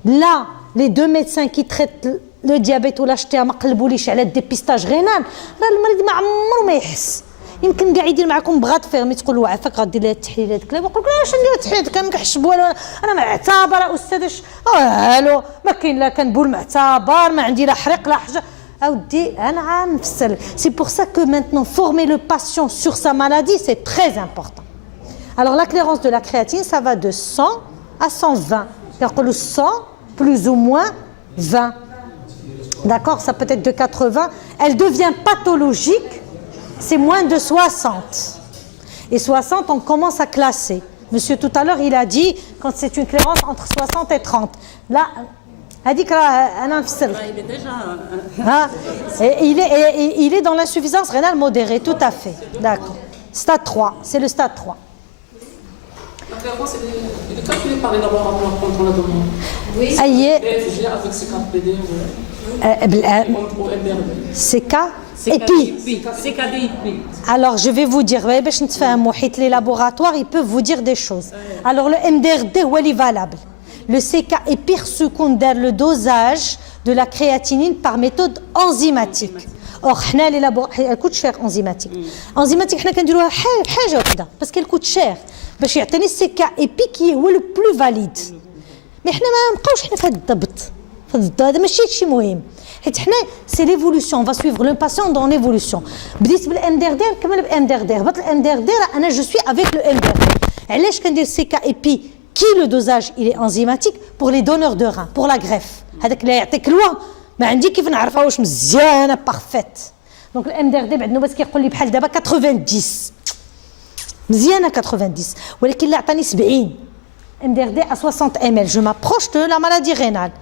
là les deux médecins qui traitent le diabète ou l'HTA ما قلبوليش على الديبيستاج غينال راه المريض ما عمره ما يحس. يمكن كاع يدير معكم بغات فيرمي تقول له عافاك غدير لها التحليل هذاك لا يقول لك علاش ندير التحليل كان ما كنحس بوالو انا معتبره استاذ الو ما كاين لا كنبول معتبر ما عندي لا حريق لا حاجه اودي انا غنفسر. C'est pour ça que maintenant former le patient sur sa maladie c'est très important. Alors la clairance de la créatine ça va de 100 à 120. كنقولوا 100 plus ou moins 20. D'accord, ça peut être de 80. Elle devient pathologique, c'est moins de 60. Et 60, on commence à classer. Monsieur, tout à l'heure, il a dit, quand c'est une clairance entre 60 et 30. Là, il a dit Il est déjà... il est dans l'insuffisance rénale modérée, tout à fait. D'accord. Stade 3, c'est le stade 3. La clairance, il est calculé par les laboratoires quand on la demande. Oui. BFG avec CKPD ou MDRD. CK et puis. Alors je vais vous dire, les laboratoires, ils peuvent vous dire des choses. Alors le MDRD, il est valable. Le CK est pire secondaire, le dosage de la créatinine par méthode enzymatique. Or, elle coûte cher enzymatique. Enzymatique, on peut dire حاجة وحدة parce qu'elle coûte cher. باش يعطيني السكا ايبي كي هو لو بلو فاليد. مي حنا ما نبقاوش حنا في هذا الضبط. في الضبط هذا ماشي شي مهم. حيت حنا سي ليفولوسيون فا سويفر لو باسيون دون ليفولوسيون. بديت بالام دي ار دي نكمل بام دي ار دي. هبط الام دي ار دي انا جو سوي افيك لو ام دي ار دي. علاش كندير سكا ايبي كي لو دوزاج il est enzymatique pour les donneurs de rein pour la greffe. هذاك اللي يعطيك الوا ما عندي كيف نعرفها واش مزيانه بارفيت. دونك الام دي ار دي بعد نوبات كيقول لي بحال دابا 90 مزيانه 90 ولكن اللي عطاني 70 ام دي ار دي à 60 ml je m'approche de la maladie rénale.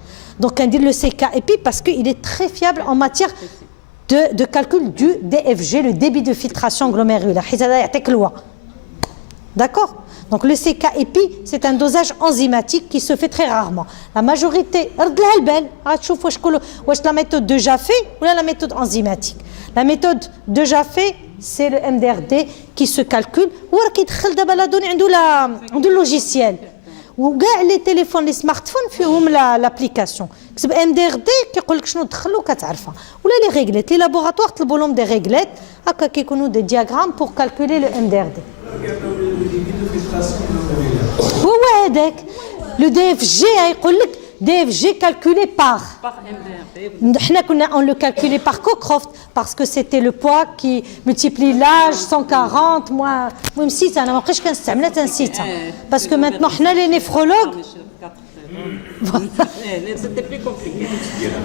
Donc كندير le CK-EPI parce qu'il est très fiable en matière de calcul du DFG, le débit de filtration glomérulaire. حيت هذا يعطيك الوا. D'accord? Donc le CK-EPI, c'est un dosage enzymatique qui se fait très rarement. La majorité, la méthode de Jaffe ou la méthode enzymatique. La méthode de Jaffe, c'est le MDRD qui se calcule. Ou qui le logiciel. وكاع لي تليفون لي سمارت فون فيهم لابليكاسيون كتب MDRD كيقول لك شنو تدخل وكتعرفها ولا لي ريغليت لي لابوراتوار طلبوا لهم دي ريغليت هكا كيكونوا دي دياغرام بور كالكولي لو MDRD هو هذاك لو DFG يقول لك DFG calculé par MDRD. On le calculait par Cockcroft parce que c'était le poids qui multiplie l'âge 140 moins 6 انا ما بقيتش كنستعملها تنسيتها parce que maintenant حنا les néphrologues C'était plus compliqué.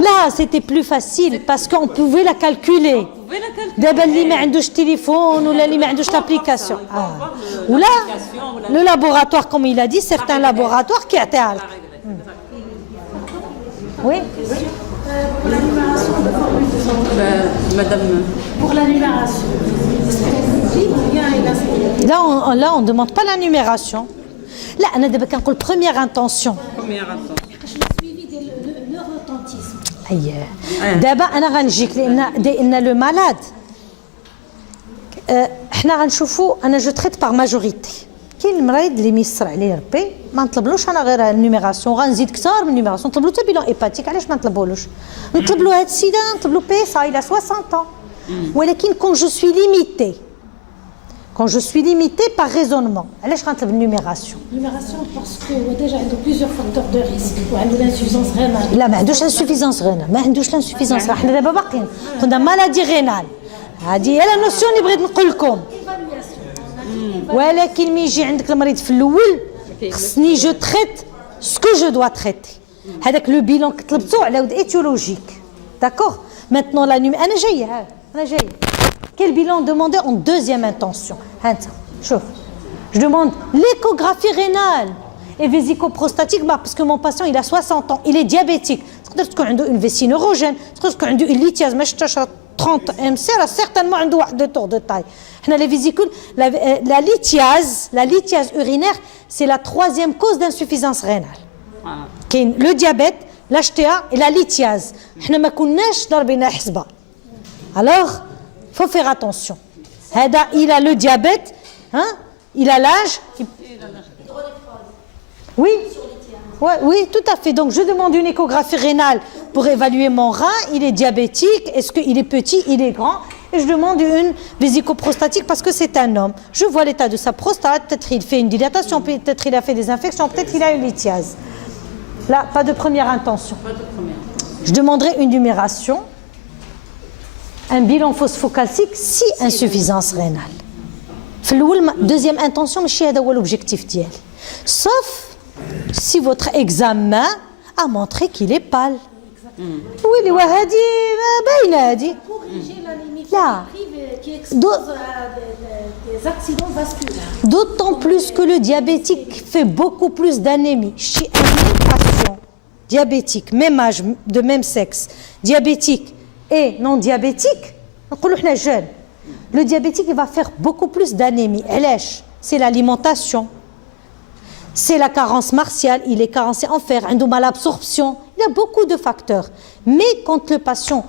Là, c'était plus facile parce qu'on pouvait la calculer. دابا اللي ما عندوش تليفون ولا اللي ما عندوش l'application. ولا le laboratoire comme il a dit certains laboratoires qui يعطيها لك. Oui. Pour la numération de formule. Madame. Pour la numération. Là, on ne demande pas la numération. Là, on a d'abord une première intention. Première intention. Le suivi de l'eurotentisme. D'abord, on a le malade. Je traite par majorité. كاين المريض اللي ميسر عليه ربي ما نطلبلوش انا غير النيميراسيون غنزيد كثار من النيميراسيون نطلبلو حتى بيلون ايباتيك علاش ما نطلبولوش نطلبلو هاد السيده نطلبلو PSA il a 60 ans ولكن quand je suis limitée par raisonnement علاش غنطلب النيميراسيون parce que déjà عنده plusieurs facteurs de risque وعنده l'insuffisance rénale لا ما عندوش l'insuffisance rénale ما عندوش l'insuffisance rénale حنا دابا باقيين قلنا مالادي غينال هذه هي لا نوسيون اللي بغيت نقول لكم ولكن ملي يجي عندك المريض في الاول خصني جو تريت سكو جو دوا تريتي هذاك لو بيلون كطلبتو على ود ايتيولوجيك داكوغ مانتنون لا نيم انا جايه quel bilan demandé en deuxième intention ها انت شوف je demande l'échographie rénale et vésico-prostatique parce que mon patient il a 60 ans il est diabétique تقدر تكون عنده une vessie neurogène تقدر تكون عنده une lithiase ما شفتش 30 MC راه certainement عنده واحد دو tour de taille حنا les vésicules la lithiase urinaire c'est la troisième cause d'insuffisance rénale كاين le diabète l'HTA et la lithiase حنا ما كناش ضاربينها حسبه alors faut faire attention هذا il a le diabète hein il a l'âge oui oui tout à fait donc je demande une échographie rénale pour évaluer mon rein il est diabétique est-ce qu'il est petit il est grand et je demande une vésico-prostatique parce que c'est un homme je vois l'état de sa prostate peut-être il fait une dilatation peut-être il a fait des infections peut-être il a une lithiase là pas de première intention je demanderai une numération un bilan phosphocalcique si insuffisance rénale في الأول deuxième intention ماشي هذا هو l'objectif ديالي sauf si votre examen a montré qu'il est pâle oui هذه باينه هذه لا des accidents vasculaires d'autant plus que le diabétique fait beaucoup plus d'anémie chez un même patient diabétique même âge de même sexe diabétique et non diabétique نقولوا حنا jeune le diabétique il va faire beaucoup plus d'anémie علاش c'est l'alimentation c'est la carence martiale il est carencé en fer عنده malabsorption il y a beaucoup de facteurs mais quand le patient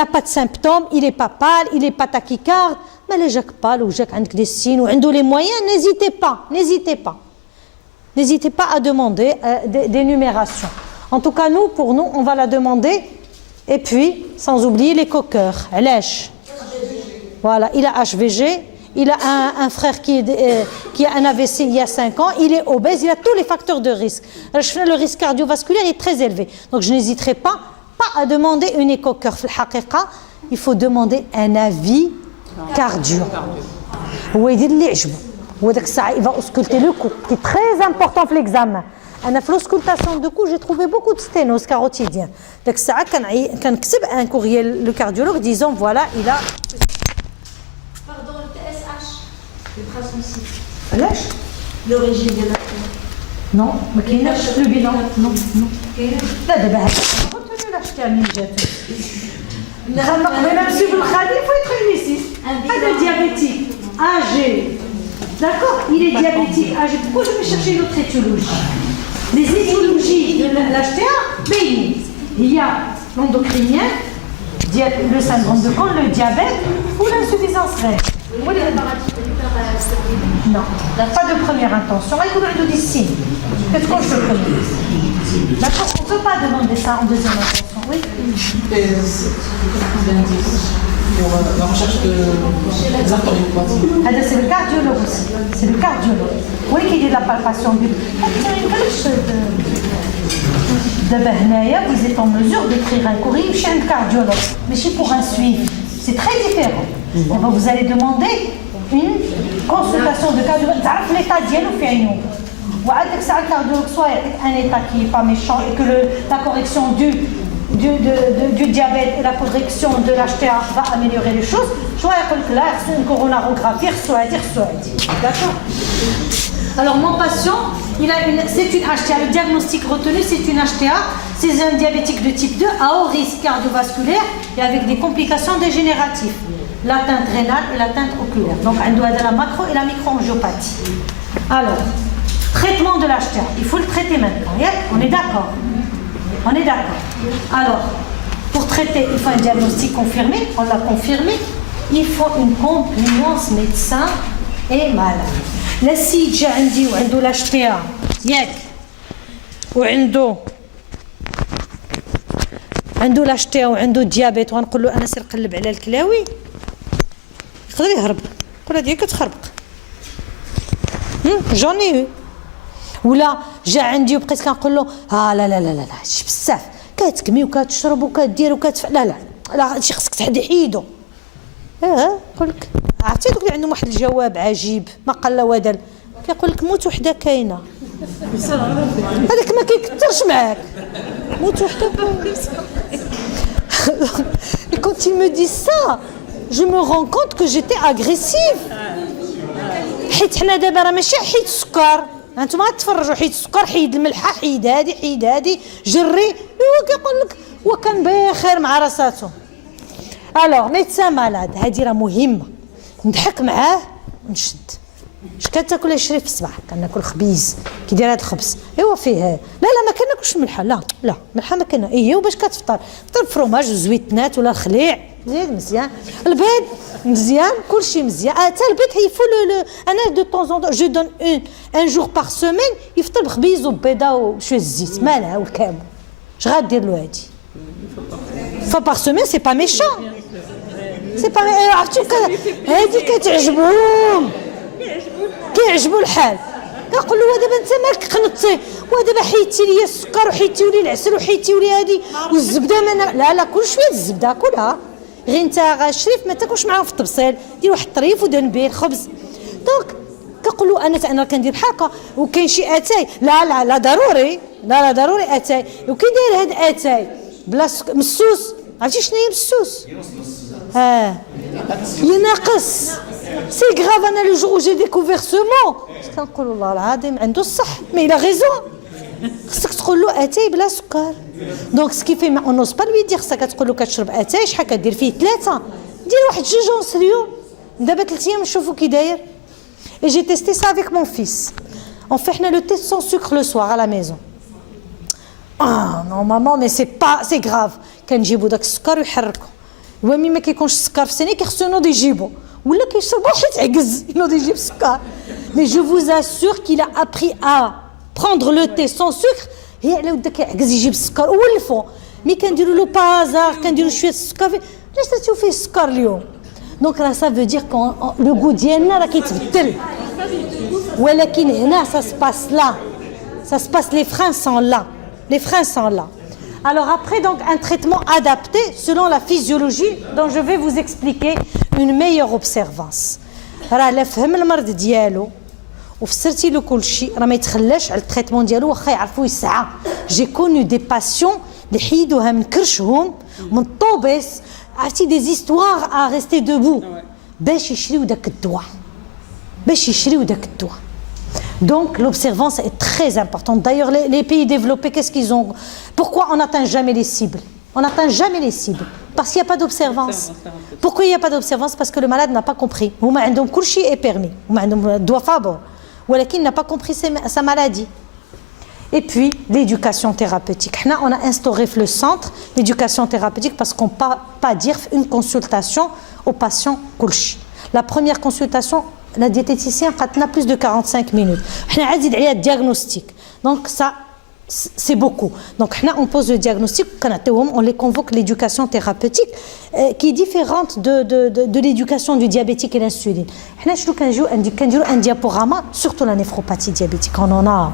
n'a pas de symptômes il est pas pâle il est pas tachycarde mais les جاك pâle ou جاك عندك des signes ou عنده les moyens n'hésitez pas à demander des numérations en tout cas nous pour nous on va la demander et puis sans oublier les coqueurs علاش voilà il a HVG il a un frère qui a un AVC il y a 5 ans il est obèse il a tous les facteurs de risque le risque cardiovasculaire est très élevé donc je n'hésiterai pas à demander une écho-cœur في الحقيقة il faut demander un avis cardio هو يدير اللي عجبه هو داك الساعة il va ausculter le cou qui est très important في l'examen أنا في l'auscultation de cou j'ai trouvé beaucoup de sténose carotidien داك الساعة كنكتب un courrier le cardiologue disant voilà il a pardon le TSH ultrasensible علاش l'origine de la non ما كايناش le bilan non لا دابا هذا قلت له لا شتي منين جات قبيله نمشي بالخادم faut être uniciste هذا diabétique âgé d'accord il est diabétique âgé pourquoi je vais chercher une autre étiologie les étiologies de l'HTA bénigne il y a l'endocrinien le syndrome de Crohn le diabète ou l'insuffisance rénale Non, pas de première intention. Il y a des signes. Qu'est-ce qu'on se connaît? D'accord, on ne peut pas demander ça en deuxième intention. Oui. Et pour la recherche des artères. C'est le cardiologue aussi. C'est le cardiologue. Oui, qui dit la palpation du. D'abord, vous êtes en mesure d'écrire un courrier chez un cardiologue, mais c'est pour un suivi. C'est très différent. D'abord, vous allez demander une consultation de cardiologue. Vous savez l'état d'yel ou fait une. Ou avec ça, le cardiologue soit un état qui n'est pas méchant et que la correction du diabète et la correction de l'HTA va améliorer les choses. Soit là, c'est une coronarographie, soit dire. D'accord. Alors mon patient, c'est une HTA. Le diagnostic retenu, c'est une HTA. C'est un diabétique de type 2 à haut risque cardiovasculaire et avec des complications dégénératives. L'atteinte rénale et l'atteinte oculaire. Donc on doit de la macro et la micro-angiopathie. Alors, traitement de l'HTA. Il faut le traiter maintenant. On est d'accord. On est d'accord. Alors, pour traiter, il faut un diagnostic confirmé. On l'a confirmé. Il faut une compliance médecin et malade. لا سيد جا عندي وعنده لاشتيا ياك وعنده لاشتيا وعنده ديابيت وغنقول له انا سير قلب على الكلاوي يقدر يهرب يقول هذه كتخربق جوني ولا جا عندي وبقيت كنقول له لا لا لا لا لا هادشي بزاف كتكمي وكتشرب وكدير وكتفعل لا هادشي خصك تحيدو يقول لك عرفتي دوك اللي عندهم واحد الجواب عجيب ما قال لا ودل كيقول لك موت وحده كاينه هذاك ما كيكثرش معاك موت وحده et quand il me dit ça je me rends compte que j'étais agressive حيت حنا دابا راه ماشي حيد السكر انتما تفرجوا حيد السكر حيد الملحه حيد هادي جري هو كيقول لك وكان بخير مع راساتو الوغ ميدسان مالاد هادي راه مهمه نضحك معاه ونشد اش كتاكل شريف في الصباح كناكل خبيز كي داير هذا الخبز ايوا فيه لا ما كناكلش ملحه لا ملحه ما كنا ايوا باش كتفطر فطر فرomage وزويتنات ولا الخليع مزيان البيض مزيان كلشي مزيان حتى البيض يفو انا دو طون زون جو دون ان جور بار سيمين يفطر بخبيز وبيضه وشويه الزيت مالها والكامل اش غادير له هادي فا بار سيمين سي با ميشون سي با عرفتو هادي كتعجبهم كيعجبو الحال كنقول له دابا انت مالك قنطتي ودابا حيدتي لي السكر وحيدتي لي العسل وحيدتي لي هادي والزبده لا كل شويه الزبده كلها غير انت شريف ما تاكلش معاهم في الطبسيل دير واحد الطريف ودنبيل خبز دونك كنقول له انا كندير بحال هكا وكاين شي اتاي لا ضروري لا ضروري اتاي وكي داير هاد اتاي بلا مسوس عرفتي شنو هي مسوس يناقص سي غراف انا لو جور جي ديكوفير سو مون كنقول والله العظيم عنده الصح مي لا غيزون خصك تقول له اتاي بلا سكر دونك سكيفي ما اونوس با لوي دير خصك تقول له كتشرب اتاي شحال كدير فيه 3 دير واحد 2 جونس اليوم دابا 3 ايام نشوفوا كي داير اي جي تيستي سا افيك مون فيس اون في حنا لو تيست سون سكر لو سوار على ميزون نو مامان مي سي با سي غراف كنجيبوا داك السكر ويحركوا هو ملي ما كيكونش السكر في سني كيخصو ينوض يجيبو ولا كيشربوا حيت عكز ينوض يجيب السكر مي جو فوز اسور كيل ا ابري ا بروندر لو تي سون سكر هي على ودا كيعكز يجيب السكر ولفو مي كنديروا له بازار كنديروا شويه السكر علاش درتو فيه السكر اليوم دونك راه سا فو دير كون لو غو ديالنا راه كيتبدل ولكن هنا سا سباس لا سا سباس لي فرين سون لا Alors après, donc, un traitement adapté selon la physiologie dont je vais vous expliquer une meilleure observance. راه لا فهم المرض ديالو وفسرتي له كل شيء راه ما يتخلاش على التريتمون ديالو واخا يعرفوا يسعى. جي كونو دي باسيون اللي حيدوها من كرشهم من الطوبيس عرفتي دي زيستوار ا ريستي دوبو باش يشريو داك الدواء. Donc l'observance est très importante. D'ailleurs, les pays développés, qu'est-ce qu'ils ont? Pourquoi on n'atteint jamais les cibles? On n'atteint jamais les cibles. Parce qu'il n'y a pas d'observance. Pourquoi il n'y a pas d'observance? Parce que le malade n'a pas compris. Donc, Koulchi est permis. Doit fabor. Ou n'a pas compris sa maladie. Et puis, l'éducation thérapeutique. On a instauré le centre d'éducation thérapeutique parce qu'on ne peut pas dire une consultation aux patients Koulchi. La première consultation, la diététicienne a plus de 45 minutes. On a un diagnostic. Donc ça, c'est beaucoup. Donc on pose le diagnostic, on les convoque l'éducation thérapeutique qui est différente de l'éducation du diabétique et l'insuline. On a un diaporama, surtout la néphropathie diabétique. On en a.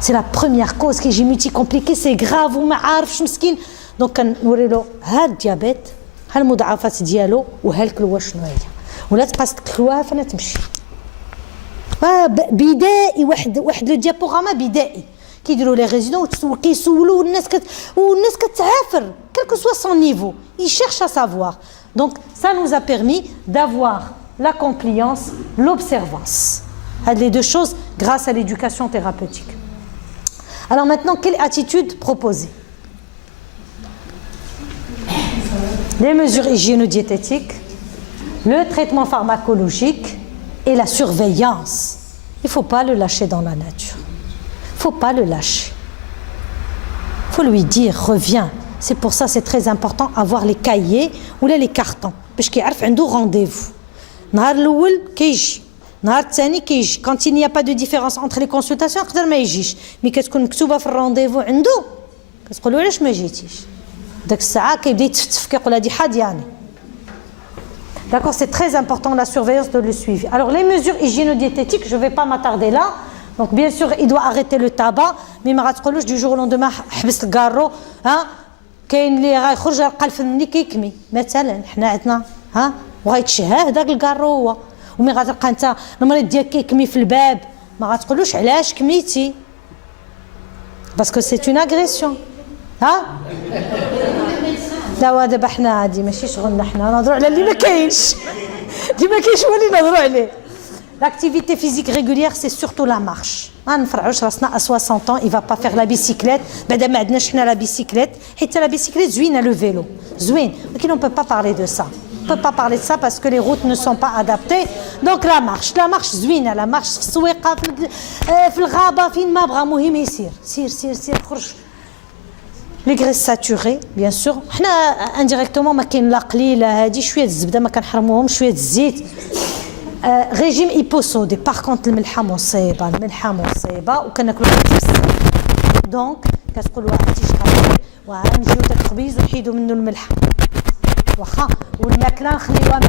C'est la première cause qui est multi-compliquée, c'est grave, ou ma'arfch مسكين. Donc كنوريلو ها الديابيت ها المضاعفات ديالو وها الكلوه شنو هي ولا تبقى تكلوها فانا تمشي بدائي واحد لو ديابوغراما بدائي كيديروا لي ريزيدون وكيسولوا والناس كتعافر quel que soit son niveau ils cherchent à savoir. Donc ça nous a permis d'avoir la compliance, l'observance. Les deux choses grâce à l'éducation thérapeutique. Alors maintenant, quelle attitude proposer? Les mesures hygiéno-diététiques, le traitement pharmacologique et la surveillance. Il ne faut pas le lâcher dans la nature. Il ne faut pas le lâcher. Il faut lui dire, reviens. C'est pour ça c'est très important avoir les cahiers ou les cartons. Parce qu'il y a un rendez-vous. نهار الأول كيجي نهار الثاني كيجي quand il n'y a pas de différence entre les consultations يقدر ما يجيش مي كتكون مكتوبه في الرونديفو عنده كتقولوا علاش ما جيتيش داك الساعه كيبدا يتفتف كيقول هادي حاد يعني. D'accord, c'est très important la surveillance de le suivi. Alors les mesures hygiéno-diététiques, je ne vais pas m'attarder là. Donc bien sûr, il doit arrêter le tabac, mais ما غتقولوش du jour au lendemain حبس الكارو ها كاين اللي غيخرج يلقى الفم ملي كيكمي مثلا حنا عندنا ها وغيتشهى داك الكارو هو ومي غتلقى انت المريض ديالك كيكمي في الباب ما غتقولوش علاش كميتي باسكو سي اون اغريسيون ها لا دابا حنا هادي ماشي شغلنا حنا نهضروا على اللي ما كاينش هو اللي نهضروا عليه. L'activité physique régulière, c'est surtout la marche. À 60 ans, il ne va pas faire la bicyclette. La bicyclette, la bicyclette, zouine le vélo. Zouine. Donc, on ne peut pas parler de ça. On ne peut pas parler de ça parce que les routes ne sont pas adaptées. Donc, la marche, zouine, la marche, les graisses saturées, bien sûr. Indirectement, ما كاين لا قليله هذه شويه الزبده ما كنحرموهم شويه الزيت. ريجيم ايبوسودي باغ كونت الملحه مصيبه وكناكلوا دونك كتقول واحد تيشرب وغنجيو داك الخبيز ونحيدوا منه الملحه واخا والماكله نخليوها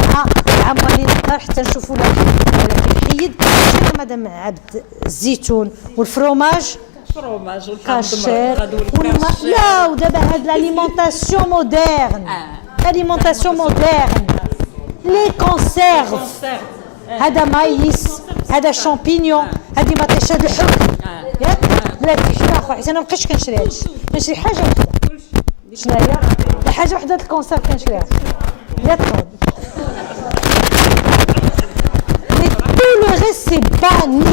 مع موالين الدار حتى نشوفوا ولكن حيد شي مادام مع عبد الزيتون والفروماج الفروماج كاشير لا ودابا هاد لاليمونطاسيون موديرن لي كونسيرف هذا مايس هذا شامبينيون هذه مطيشه الحب ياك بلاتي شنو اخو حيت انا مابقيتش كنشري هادشي كنشري حاجه وحده شنو هي حاجه وحده الكونسيرف كنشريها يا تقول مي tout le reste c'est banni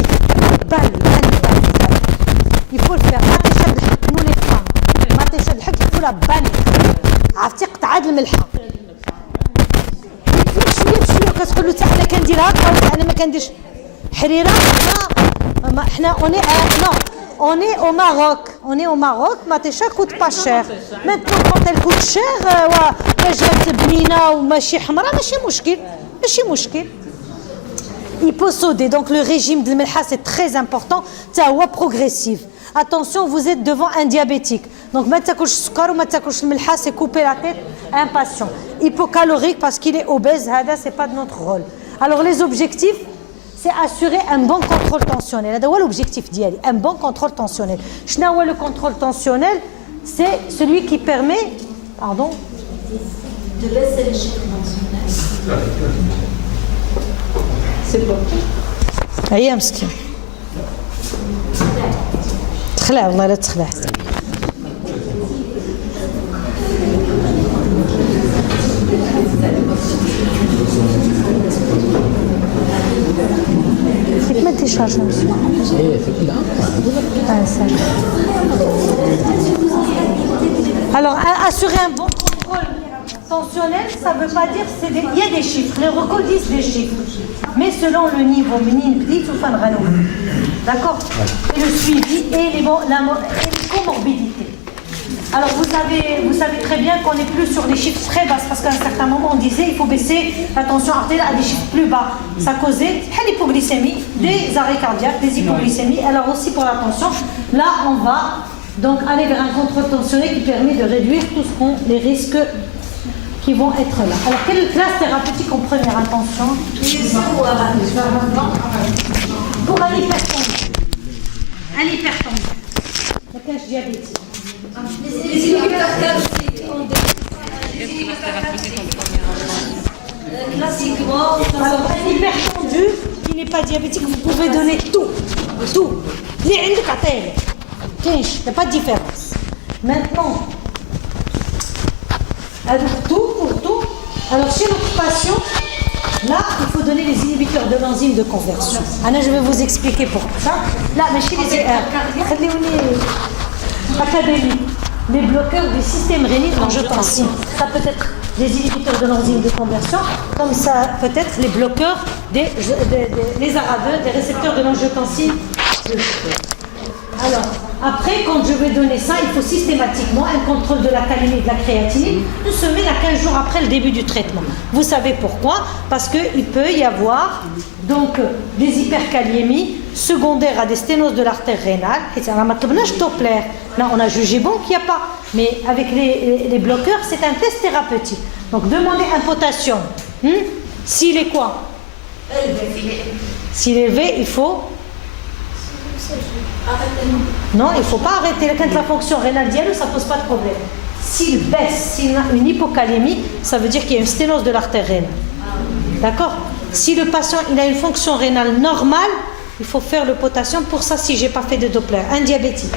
il faut le faire مطيشه الحب nous les femmes مطيشه الحب il faut la bannir عرفتي قطعه الملحه شويه كتقول له حتى حنا كنديرها هكا انا ما كنديرش حريره حنا on est au Maroc ماتيشا coûte pas cher maintenant quand elle coûte cher وجات بنينه وماشي حمراء ماشي مشكل hyposodé donc le régime de الملحه c'est très important تا هو progressif. Attention, vous êtes devant un diabétique. Donc, ما تاكلش السكر وما تاكلش الملحه, c'est couper la tête à un patient. Hypocalorique parce qu'il est obèse, هذا c'est pas de notre rôle. Alors, les objectifs, c'est assurer un bon contrôle tensionnel. هذا هو l'objectif ديالي, un bon contrôle tensionnel. شنو هو le contrôle tensionnel? C'est celui qui permet, pardon, de baisser les chiffres tensionnels. C'est bon. هيا مسكين. تخلع والله لا تخلع. ما تيشارج مسكين. Alors, assurer un bon contrôle tensionnel, ça ne veut pas dire il y a des chiffres. Les recours disent des chiffres, mais selon le niveau, d'accord. Et le suivi et les comorbidités. Alors vous savez très bien qu'on n'est plus sur des chiffres très bas parce qu'à un certain moment on disait il faut baisser la tension artérielle à des chiffres plus bas. Ça causait l'hypoglycémie, des arrêts cardiaques, des hypoglycémies. Alors aussi pour la tension, là on va donc aller vers un contrôle tensionné qui permet de réduire les risques qui vont être là. Alors quelle classe thérapeutique en première intention? Pour un hypertendu. Un hypertendu. La cage diabétique. Les inhibiteurs calciques ont classiquement. Alors, un hypertendu qui n'est pas diabétique, vous pouvez donner tout. Tout. Les indicateurs. Il n'y a pas de différence. Maintenant, alors tout pour tout. Alors, chez notre patient, là, il faut donner les inhibiteurs de l'enzyme de conversion. Anna, je vais vous expliquer pourquoi. Ça, là, mais chez les bloqueurs du système rénine-angiotensine. Ça peut être des inhibiteurs de l'enzyme de conversion, comme ça peut être les bloqueurs les ARA2, des récepteurs de l'angiotensine. Alors, après, quand je vais donner ça, il faut systématiquement un contrôle de la calémie et de la créatinine une semaine à 15 jours après le début du traitement. Vous savez pourquoi? Parce qu'il peut y avoir donc des hyperkaliémies secondaires à des sténoses de l'artère rénale. Et c'est un matlabnage Doppler. Là, on a jugé bon qu'il n'y a pas. Mais avec les bloqueurs, c'est un test thérapeutique. Donc, demandez un potassium. S'il est quoi? S'il est élevé, il faut... Non, il ne faut pas arrêter. Quand la fonction rénale diallo, ça ne pose pas de problème. S'il baisse, s'il a une hypocalémie, ça veut dire qu'il y a une sténose de l'artère rénale. D'accord? Si le patient il a une fonction rénale normale, il faut faire le potassium. Pour ça, si je n'ai pas fait de Doppler, un diabétique.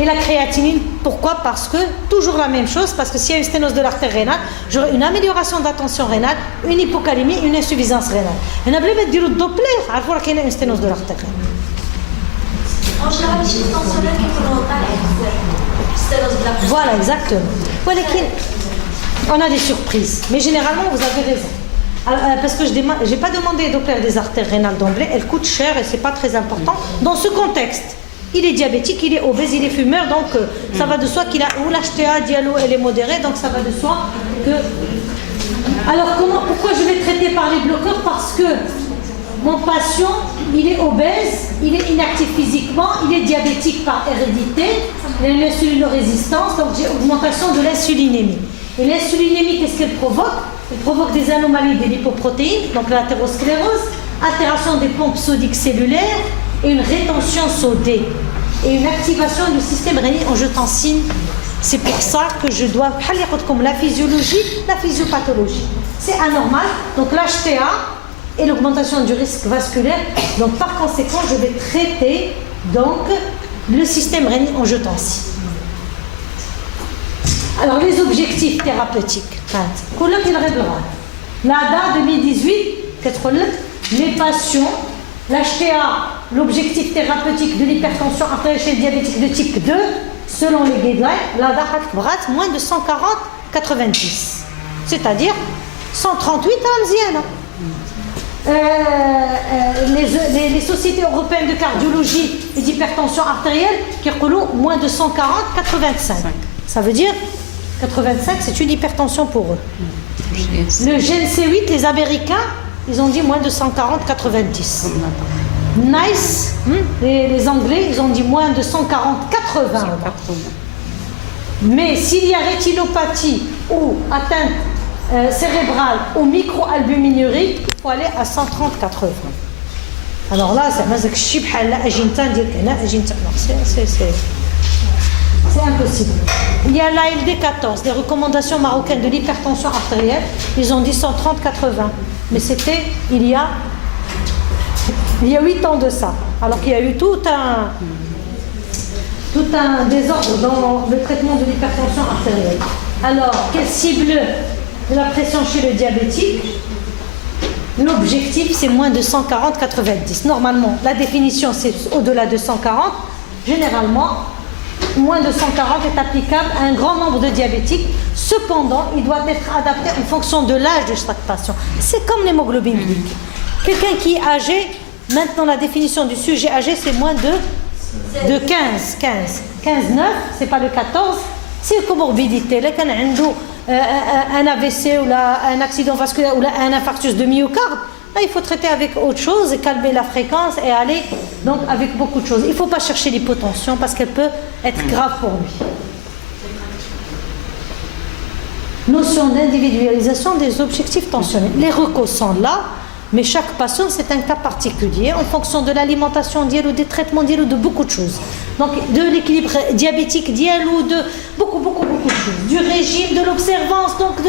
Et la créatinine, pourquoi? Parce que, toujours la même chose, parce que s'il y a une sténose de l'artère rénale, j'aurai une amélioration de la tension rénale, une hypocalémie, une insuffisance rénale. On a besoin de dire le Doppler, alors qu'il y a une sténose de l'artère rénale. En général, les chiffres tensionnels qui font voilà, exactement. Voilà, on a des surprises, mais généralement, vous avez raison. Alors, parce que je n'ai pas demandé Doppler des artères rénales d'emblée, elle coûte cher et ce n'est pas très important. Dans ce contexte, il est diabétique, il est obèse, il est fumeur, donc ça va de soi qu'il a ou l'HTA, diallo, elle est modérée, donc ça va de soi que... Alors, pourquoi je vais traiter par les bloqueurs? Parce que mon patient, il est obèse, il est inactif physiquement, il est diabétique par hérédité, il a une insulinorésistance, donc j'ai augmentation de l'insulinémie. Et l'insulinémie, qu'est-ce qu'elle provoque? Elle provoque des anomalies de lipoprotéines, donc l'athérosclérose, altération des pompes sodiques cellulaires et une rétention sodée. Et une activation du système rénine-angiotensine. C'est pour ça que je dois comme la physiologie, la physiopathologie. C'est anormal, donc l'HTA et l'augmentation du risque vasculaire. Donc par conséquent, je vais traiter donc le système rénine-angiotensine. Alors les objectifs thérapeutiques. L'ADA 2018, les patients, l'HTA, l'objectif thérapeutique de l'hypertension artérielle diabétique de type 2, selon les guidelines, l'ADA moins de 140-90. C'est-à-dire 138 à les sociétés européennes de cardiologie et d'hypertension artérielle qui recoulent moins de 140-85. Ça veut dire 85, c'est une hypertension pour eux. Le GNC8, les Américains, ils ont dit moins de 140-90. Nice, les Anglais, ils ont dit moins de 140-80. Mais s'il y a rétinopathie ou atteinte cérébrale ou microalbuminurie, il faut aller à 130-80. Alors là, c'est impossible. Il y a l'ALD 14, les recommandations marocaines de l'hypertension artérielle, ils ont dit 130-80. Mais c'était il y a 8 ans de ça. Alors qu'il y a eu tout un désordre dans le traitement de l'hypertension artérielle. Alors, quelle cible de la pression chez le diabétique? L'objectif, c'est moins de 140-90. Normalement, la définition, c'est au-delà de 140. Généralement, moins de 140 est applicable à un grand nombre de diabétiques. Cependant, il doit être adapté en fonction de l'âge de chaque patient. C'est comme l'hémoglobine glycée. Quelqu'un qui est âgé, maintenant la définition du sujet âgé, c'est moins de 15. 15, 9, c'est pas le 14. C'est une comorbidité. Là, quand on a un AVC ou un accident vasculaire ou un infarctus de myocarde, là, il faut traiter avec autre chose, calmer la fréquence et aller donc avec beaucoup de choses. Il ne faut pas chercher l'hypotension parce qu'elle peut être grave pour lui. Notion d'individualisation des objectifs tensionnels. Les recours sont là, mais chaque patient, c'est un cas particulier en fonction de l'alimentation d'hier ou des traitements d'hier ou de beaucoup de choses. Donc, de l'équilibre diabétique d'hier ou de beaucoup de choses. Du régime, de l'observance. Donc,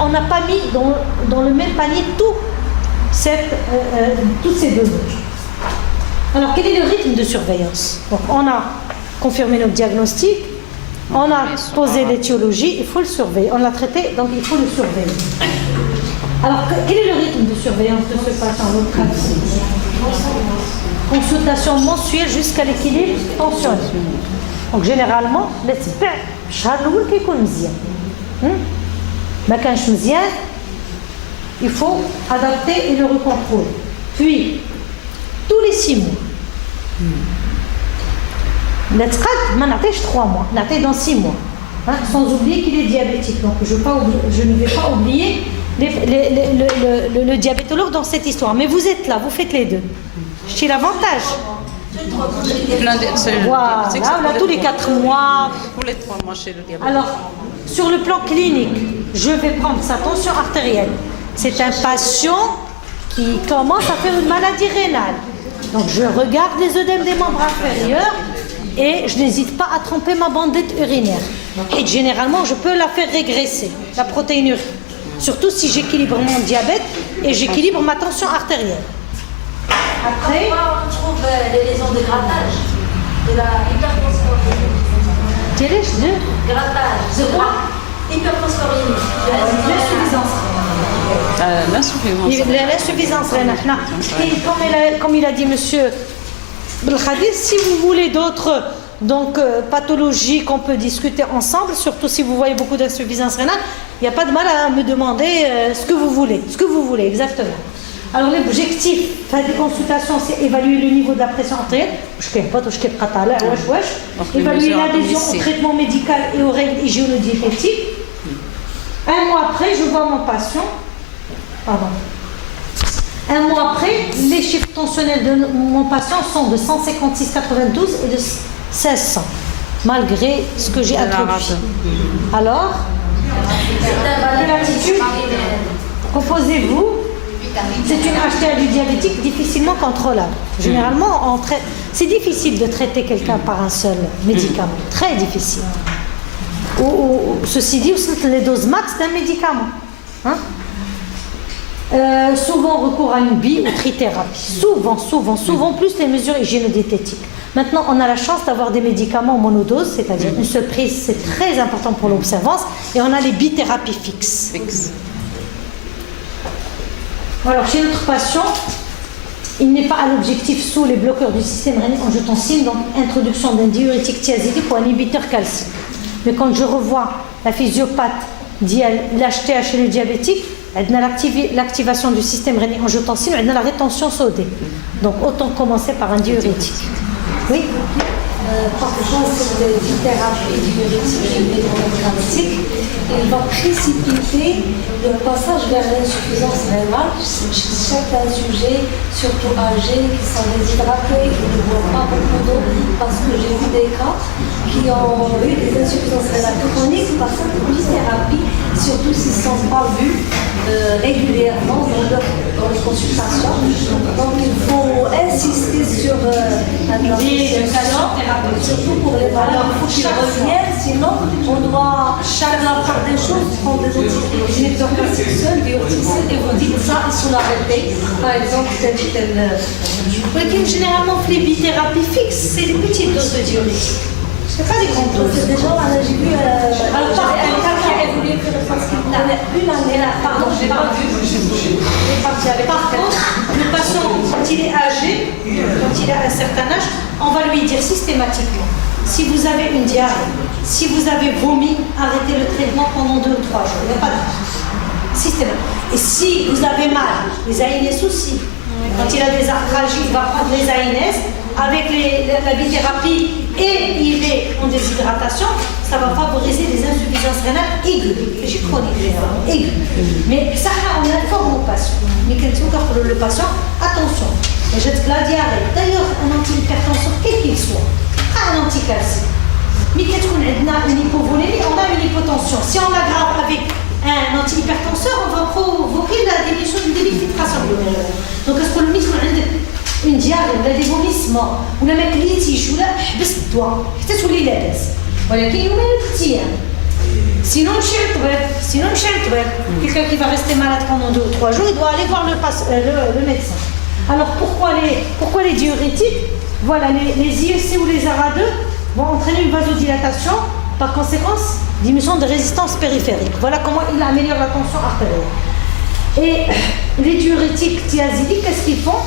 on n'a pas mis dans le même panier toutes ces données. Alors, quel est le rythme de surveillance? Donc, on a confirmé notre diagnostic. On a posé l'étiologie, il faut le surveiller. On l'a traité, donc il faut le surveiller. Alors, quel est le rythme de surveillance de ce patient? Consultation mensuelle jusqu'à l'équilibre tensionnel. Donc, généralement, il faut adapter et le recontrôler. Puis, tous les 6 mois. ما نعطيش 3 mois, نعطيه dans 6 mois, hein, sans oublier qu'il est diabétique. Donc je ne vais pas oublier le diabétologue dans cette histoire. Mais vous êtes là, vous faites les deux. C'est l'avantage. Voilà, on a tous les 4 mois. Pour les 3 mois chez le diabète. Alors, sur le plan clinique, je vais prendre sa tension artérielle. C'est un patient qui commence à faire une maladie rénale. Donc je regarde les œdèmes des membres inférieurs et je n'hésite pas à tremper ma bandelette urinaire. Et généralement, je peux la faire régresser, la protéinurie. Surtout si j'équilibre mon diabète et j'équilibre ma tension artérielle. Après, on trouve les lésions de grattage, de la hyperphosphoryémie. quel est le Grattage. De quoi? Hyperphosphoryémie. L'insuffisance. L'insuffisance rénale. Comme il a dit monsieur Belkhadi, si vous voulez d'autres pathologies qu'on peut discuter ensemble, surtout si vous voyez beaucoup d'insuffisance rénale, il n'y a pas de mal à me demander ce que vous voulez, exactement. Alors l'objectif des consultations, c'est évaluer le niveau de la pression artérielle, évaluer l'adhésion au traitement médical et aux règles hygiéno-diététiques. Un mois après, je vois mon patient. Un mois après, les chiffres tensionnels de mon patient sont de 156,92 et de 1600, malgré ce que j'ai introduit. Alors, quelle attitude composez-vous? C'est une HTA du diabétique difficilement contrôlable. Généralement, c'est difficile de traiter quelqu'un par un seul médicament. Très difficile. Ceci dit, les doses max d'un médicament. Hein? Souvent recours à une ou trithérapie. Souvent, plus les mesures hygiéno-diététiques. Maintenant, on a la chance d'avoir des médicaments monodose, c'est-à-dire une seule prise, c'est très important pour l'observance, et on a les bithérapies fixes. Alors, chez notre patient, il n'est pas à l'objectif sous les bloqueurs du système rénine-angiotensine, donc introduction d'un diurétique thiazidique ou un inhibiteur calcique. Mais quand je revois la physiopathe l'HTA chez le diabétique, on a l'activation du système rénine-angiotensine, on a la rétention sodée. Donc autant commencer par un diurétique. Oui. Parfois, cette thérapie diurétique il va précipiter le passage vers l'insuffisance rénale chez certains sujets, surtout âgés, qui sont déshydratés, qui ne boivent pas beaucoup d'eau, parce que j'ai vu des cas qui ont eu des insuffisances rénales chroniques par cette thérapie, surtout s'ils ne sont pas vus régulièrement dans les consultations. Donc il faut insister sur surtout pour les malades, il faut qu'ils reviennent, sinon on doit faire la part des choses, prendre des antibiotiques seuls, des orticines, et vous dites ça, ils sont arrêtés. Par exemple, Généralement, les bithérapies fixes, c'est des petites doses de diurétique. C'est pas des grandes doses. C'est déjà, j'ai vu un cas qui a évolué parce qu'il avait une année là. Pardon, je n'ai pas vu. Par contre, le patient, quand il est âgé, quand il a un certain âge, on va lui dire systématiquement, si vous avez une diarrhée, si vous avez vomi, arrêtez le traitement pendant 2 ou 3 jours. Il n'y a pas de systématique. Et si vous avez mal, les AINES aussi, quand il a des arthralgies, il va prendre les AINES avec la bithérapie et il est en déshydratation, ça va favoriser les insuffisances rénales aiguës. Je chronique aiguës. Mais ça, on informe au patient. Mais quand on le patient, attention, jette la diarrhée. D'ailleurs, un antihypertenseur, quel qu'il soit, un anticalcique. Mais quand on a une hypovolémie, on a une hypotension. Si on l'aggrave avec un antihypertenseur, on va provoquer la diminution de filtration glomérular. Donc, est-ce que le mythe a une diarrhée, ou des vomissements, ou la mec litige, ou la bس الدواء حتى تولي لاباس. ولكن يومين الايام. Sinon, مشى للطبيب. Quelqu'un qui va rester malade pendant 2 ou 3 jours, il doit aller voir le médecin. Alors, pourquoi les diurétiques? Voilà, les IEC ou les ARA2 vont entraîner une vasodilatation, par conséquence, diminution de résistance périphérique. Voilà comment il améliore la tension artérielle. Et les diurétiques thiazidiques, qu'est-ce qu'ils font?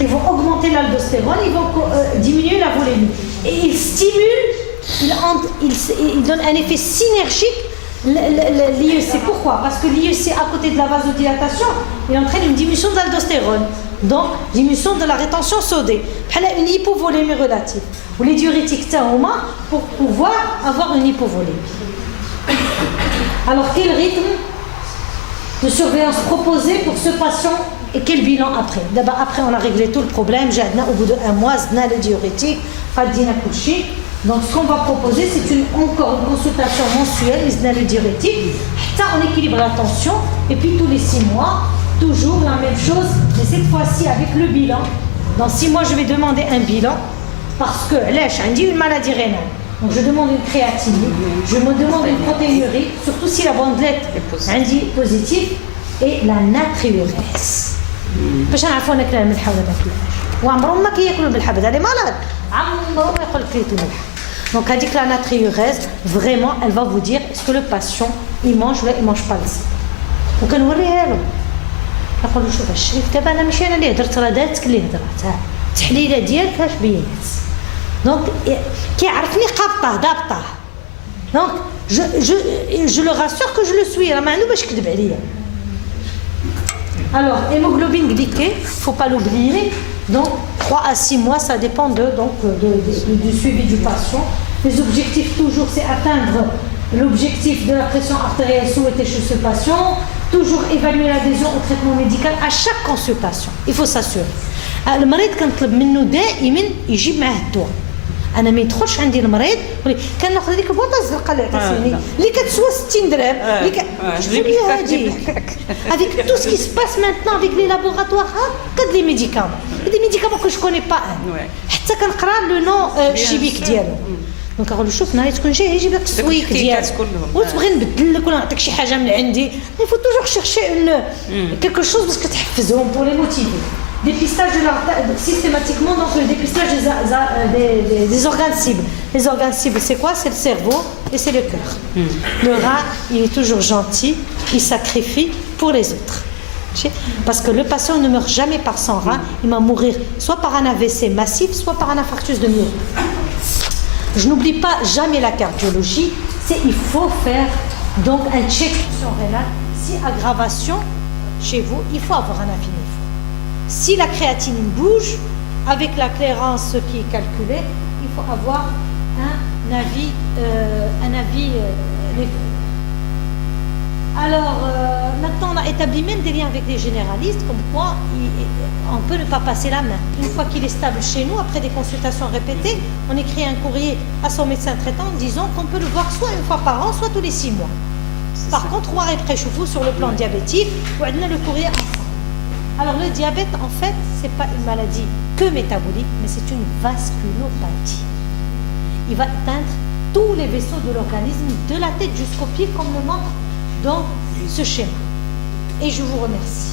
Ils vont augmenter l'aldostérone, ils vont diminuer la volémie. Et ils stimulent, ils donnent un effet synergique l'IEC. Pourquoi? Parce que l'IEC, à côté de la vasodilatation, il entraîne une diminution de l'aldostérone. Donc, diminution de la rétention sodée. Une hypovolémie relative. Ou les diurétiques pour pouvoir avoir une hypovolémie. Alors, quel rythme de surveillance proposé pour ce patient et quel bilan après? D'abord, après, on a réglé tout le problème. Au bout d'1 mois, on a les diurétiques, donc, ce qu'on va proposer, c'est encore une consultation mensuelle, les diurétiques. On équilibre la tension et puis tous les 6 mois, toujours la même chose, mais cette fois-ci avec le bilan. Dans 6 mois, je vais demander un bilan parce que là, j'ai une maladie rénale. Donc, je demande une créatinine, je me demande une protéinurie, surtout si la bandelette est positive, et la natriurèse. باش نعرفوا ناكلوا الملح ولا ما ناكلوهاش وعمرهم ما كياكلوا الملح هذا اللي مرض عمرهم ما يقول لك كليتو ملح. Donc, elle dit que la natriurèse, vraiment, elle va vous dire est-ce que le patient, il mange ou il ne mange pas le sang. وكنوريها له. نقول له شوف الشريف دابا انا ماشي انا اللي هدرت راه دارتك اللي هدرت التحليله ديالك اش بينات. دونك كيعرفني قابطه ضابطه. دونك je le rassure que je le suis راه ما عنده باش يكذب عليا. Alors, hémoglobine glyquée, il ne faut pas l'oublier. Donc, 3 à 6 mois, ça dépend du suivi du patient. Les objectifs, toujours, c'est atteindre l'objectif de la pression artérielle souhaitée chez ce patient. Toujours évaluer l'adhésion au traitement médical à chaque consultation. Il faut s'assurer. المريض كنطلب منه دائما يجيب معاه الدواء. انا ما يدخلش عندي المريض كناخذ هذيك البوطه الزرقاء اللي عطاتيني اللي كتسوى 60 درهم اللي avec tout ce qui se passe maintenant avec les laboratoires هكا les médicaments que je connais pas حتى كنقرا لو نو شيبيك ديالو دونك كنقول له شوف نهار تكون جاي يجيب لك التسويق ديالك وتبغي نبدل لك ولا نعطيك شي حاجه من عندي il faut toujours chercher quelque chose باش كتحفزهم pour les motiver. Dépistage systématiquement, donc le dépistage des organes cibles. Les organes cibles, c'est quoi? C'est le cerveau et c'est le cœur. Le rat, il est toujours gentil, il sacrifie pour les autres. Parce que le patient ne meurt jamais par son rat, il va mourir soit par un AVC massif, soit par un infarctus de myocarde. Je n'oublie pas jamais la cardiologie, il faut faire donc un check sur rénal. Si aggravation chez vous, il faut avoir un avis. Si la créatinine bouge, avec la clairance qui est calculée, il faut avoir un avis Alors, maintenant, on a établi même des liens avec les généralistes, comme quoi on peut ne pas passer la main. Une fois qu'il est stable chez nous, après des consultations répétées, on écrit un courrier à son médecin traitant en disant qu'on peut le voir soit une fois par an, soit tous les 6 mois. Par contre, on va réfléchir sur le plan diabétique, on a le courrier ensemble. Alors le diabète, en fait, ce n'est pas une maladie que métabolique, mais c'est une vasculopathie. Il va atteindre tous les vaisseaux de l'organisme, de la tête jusqu'aux pieds, comme le montre dans ce schéma. Et je vous remercie.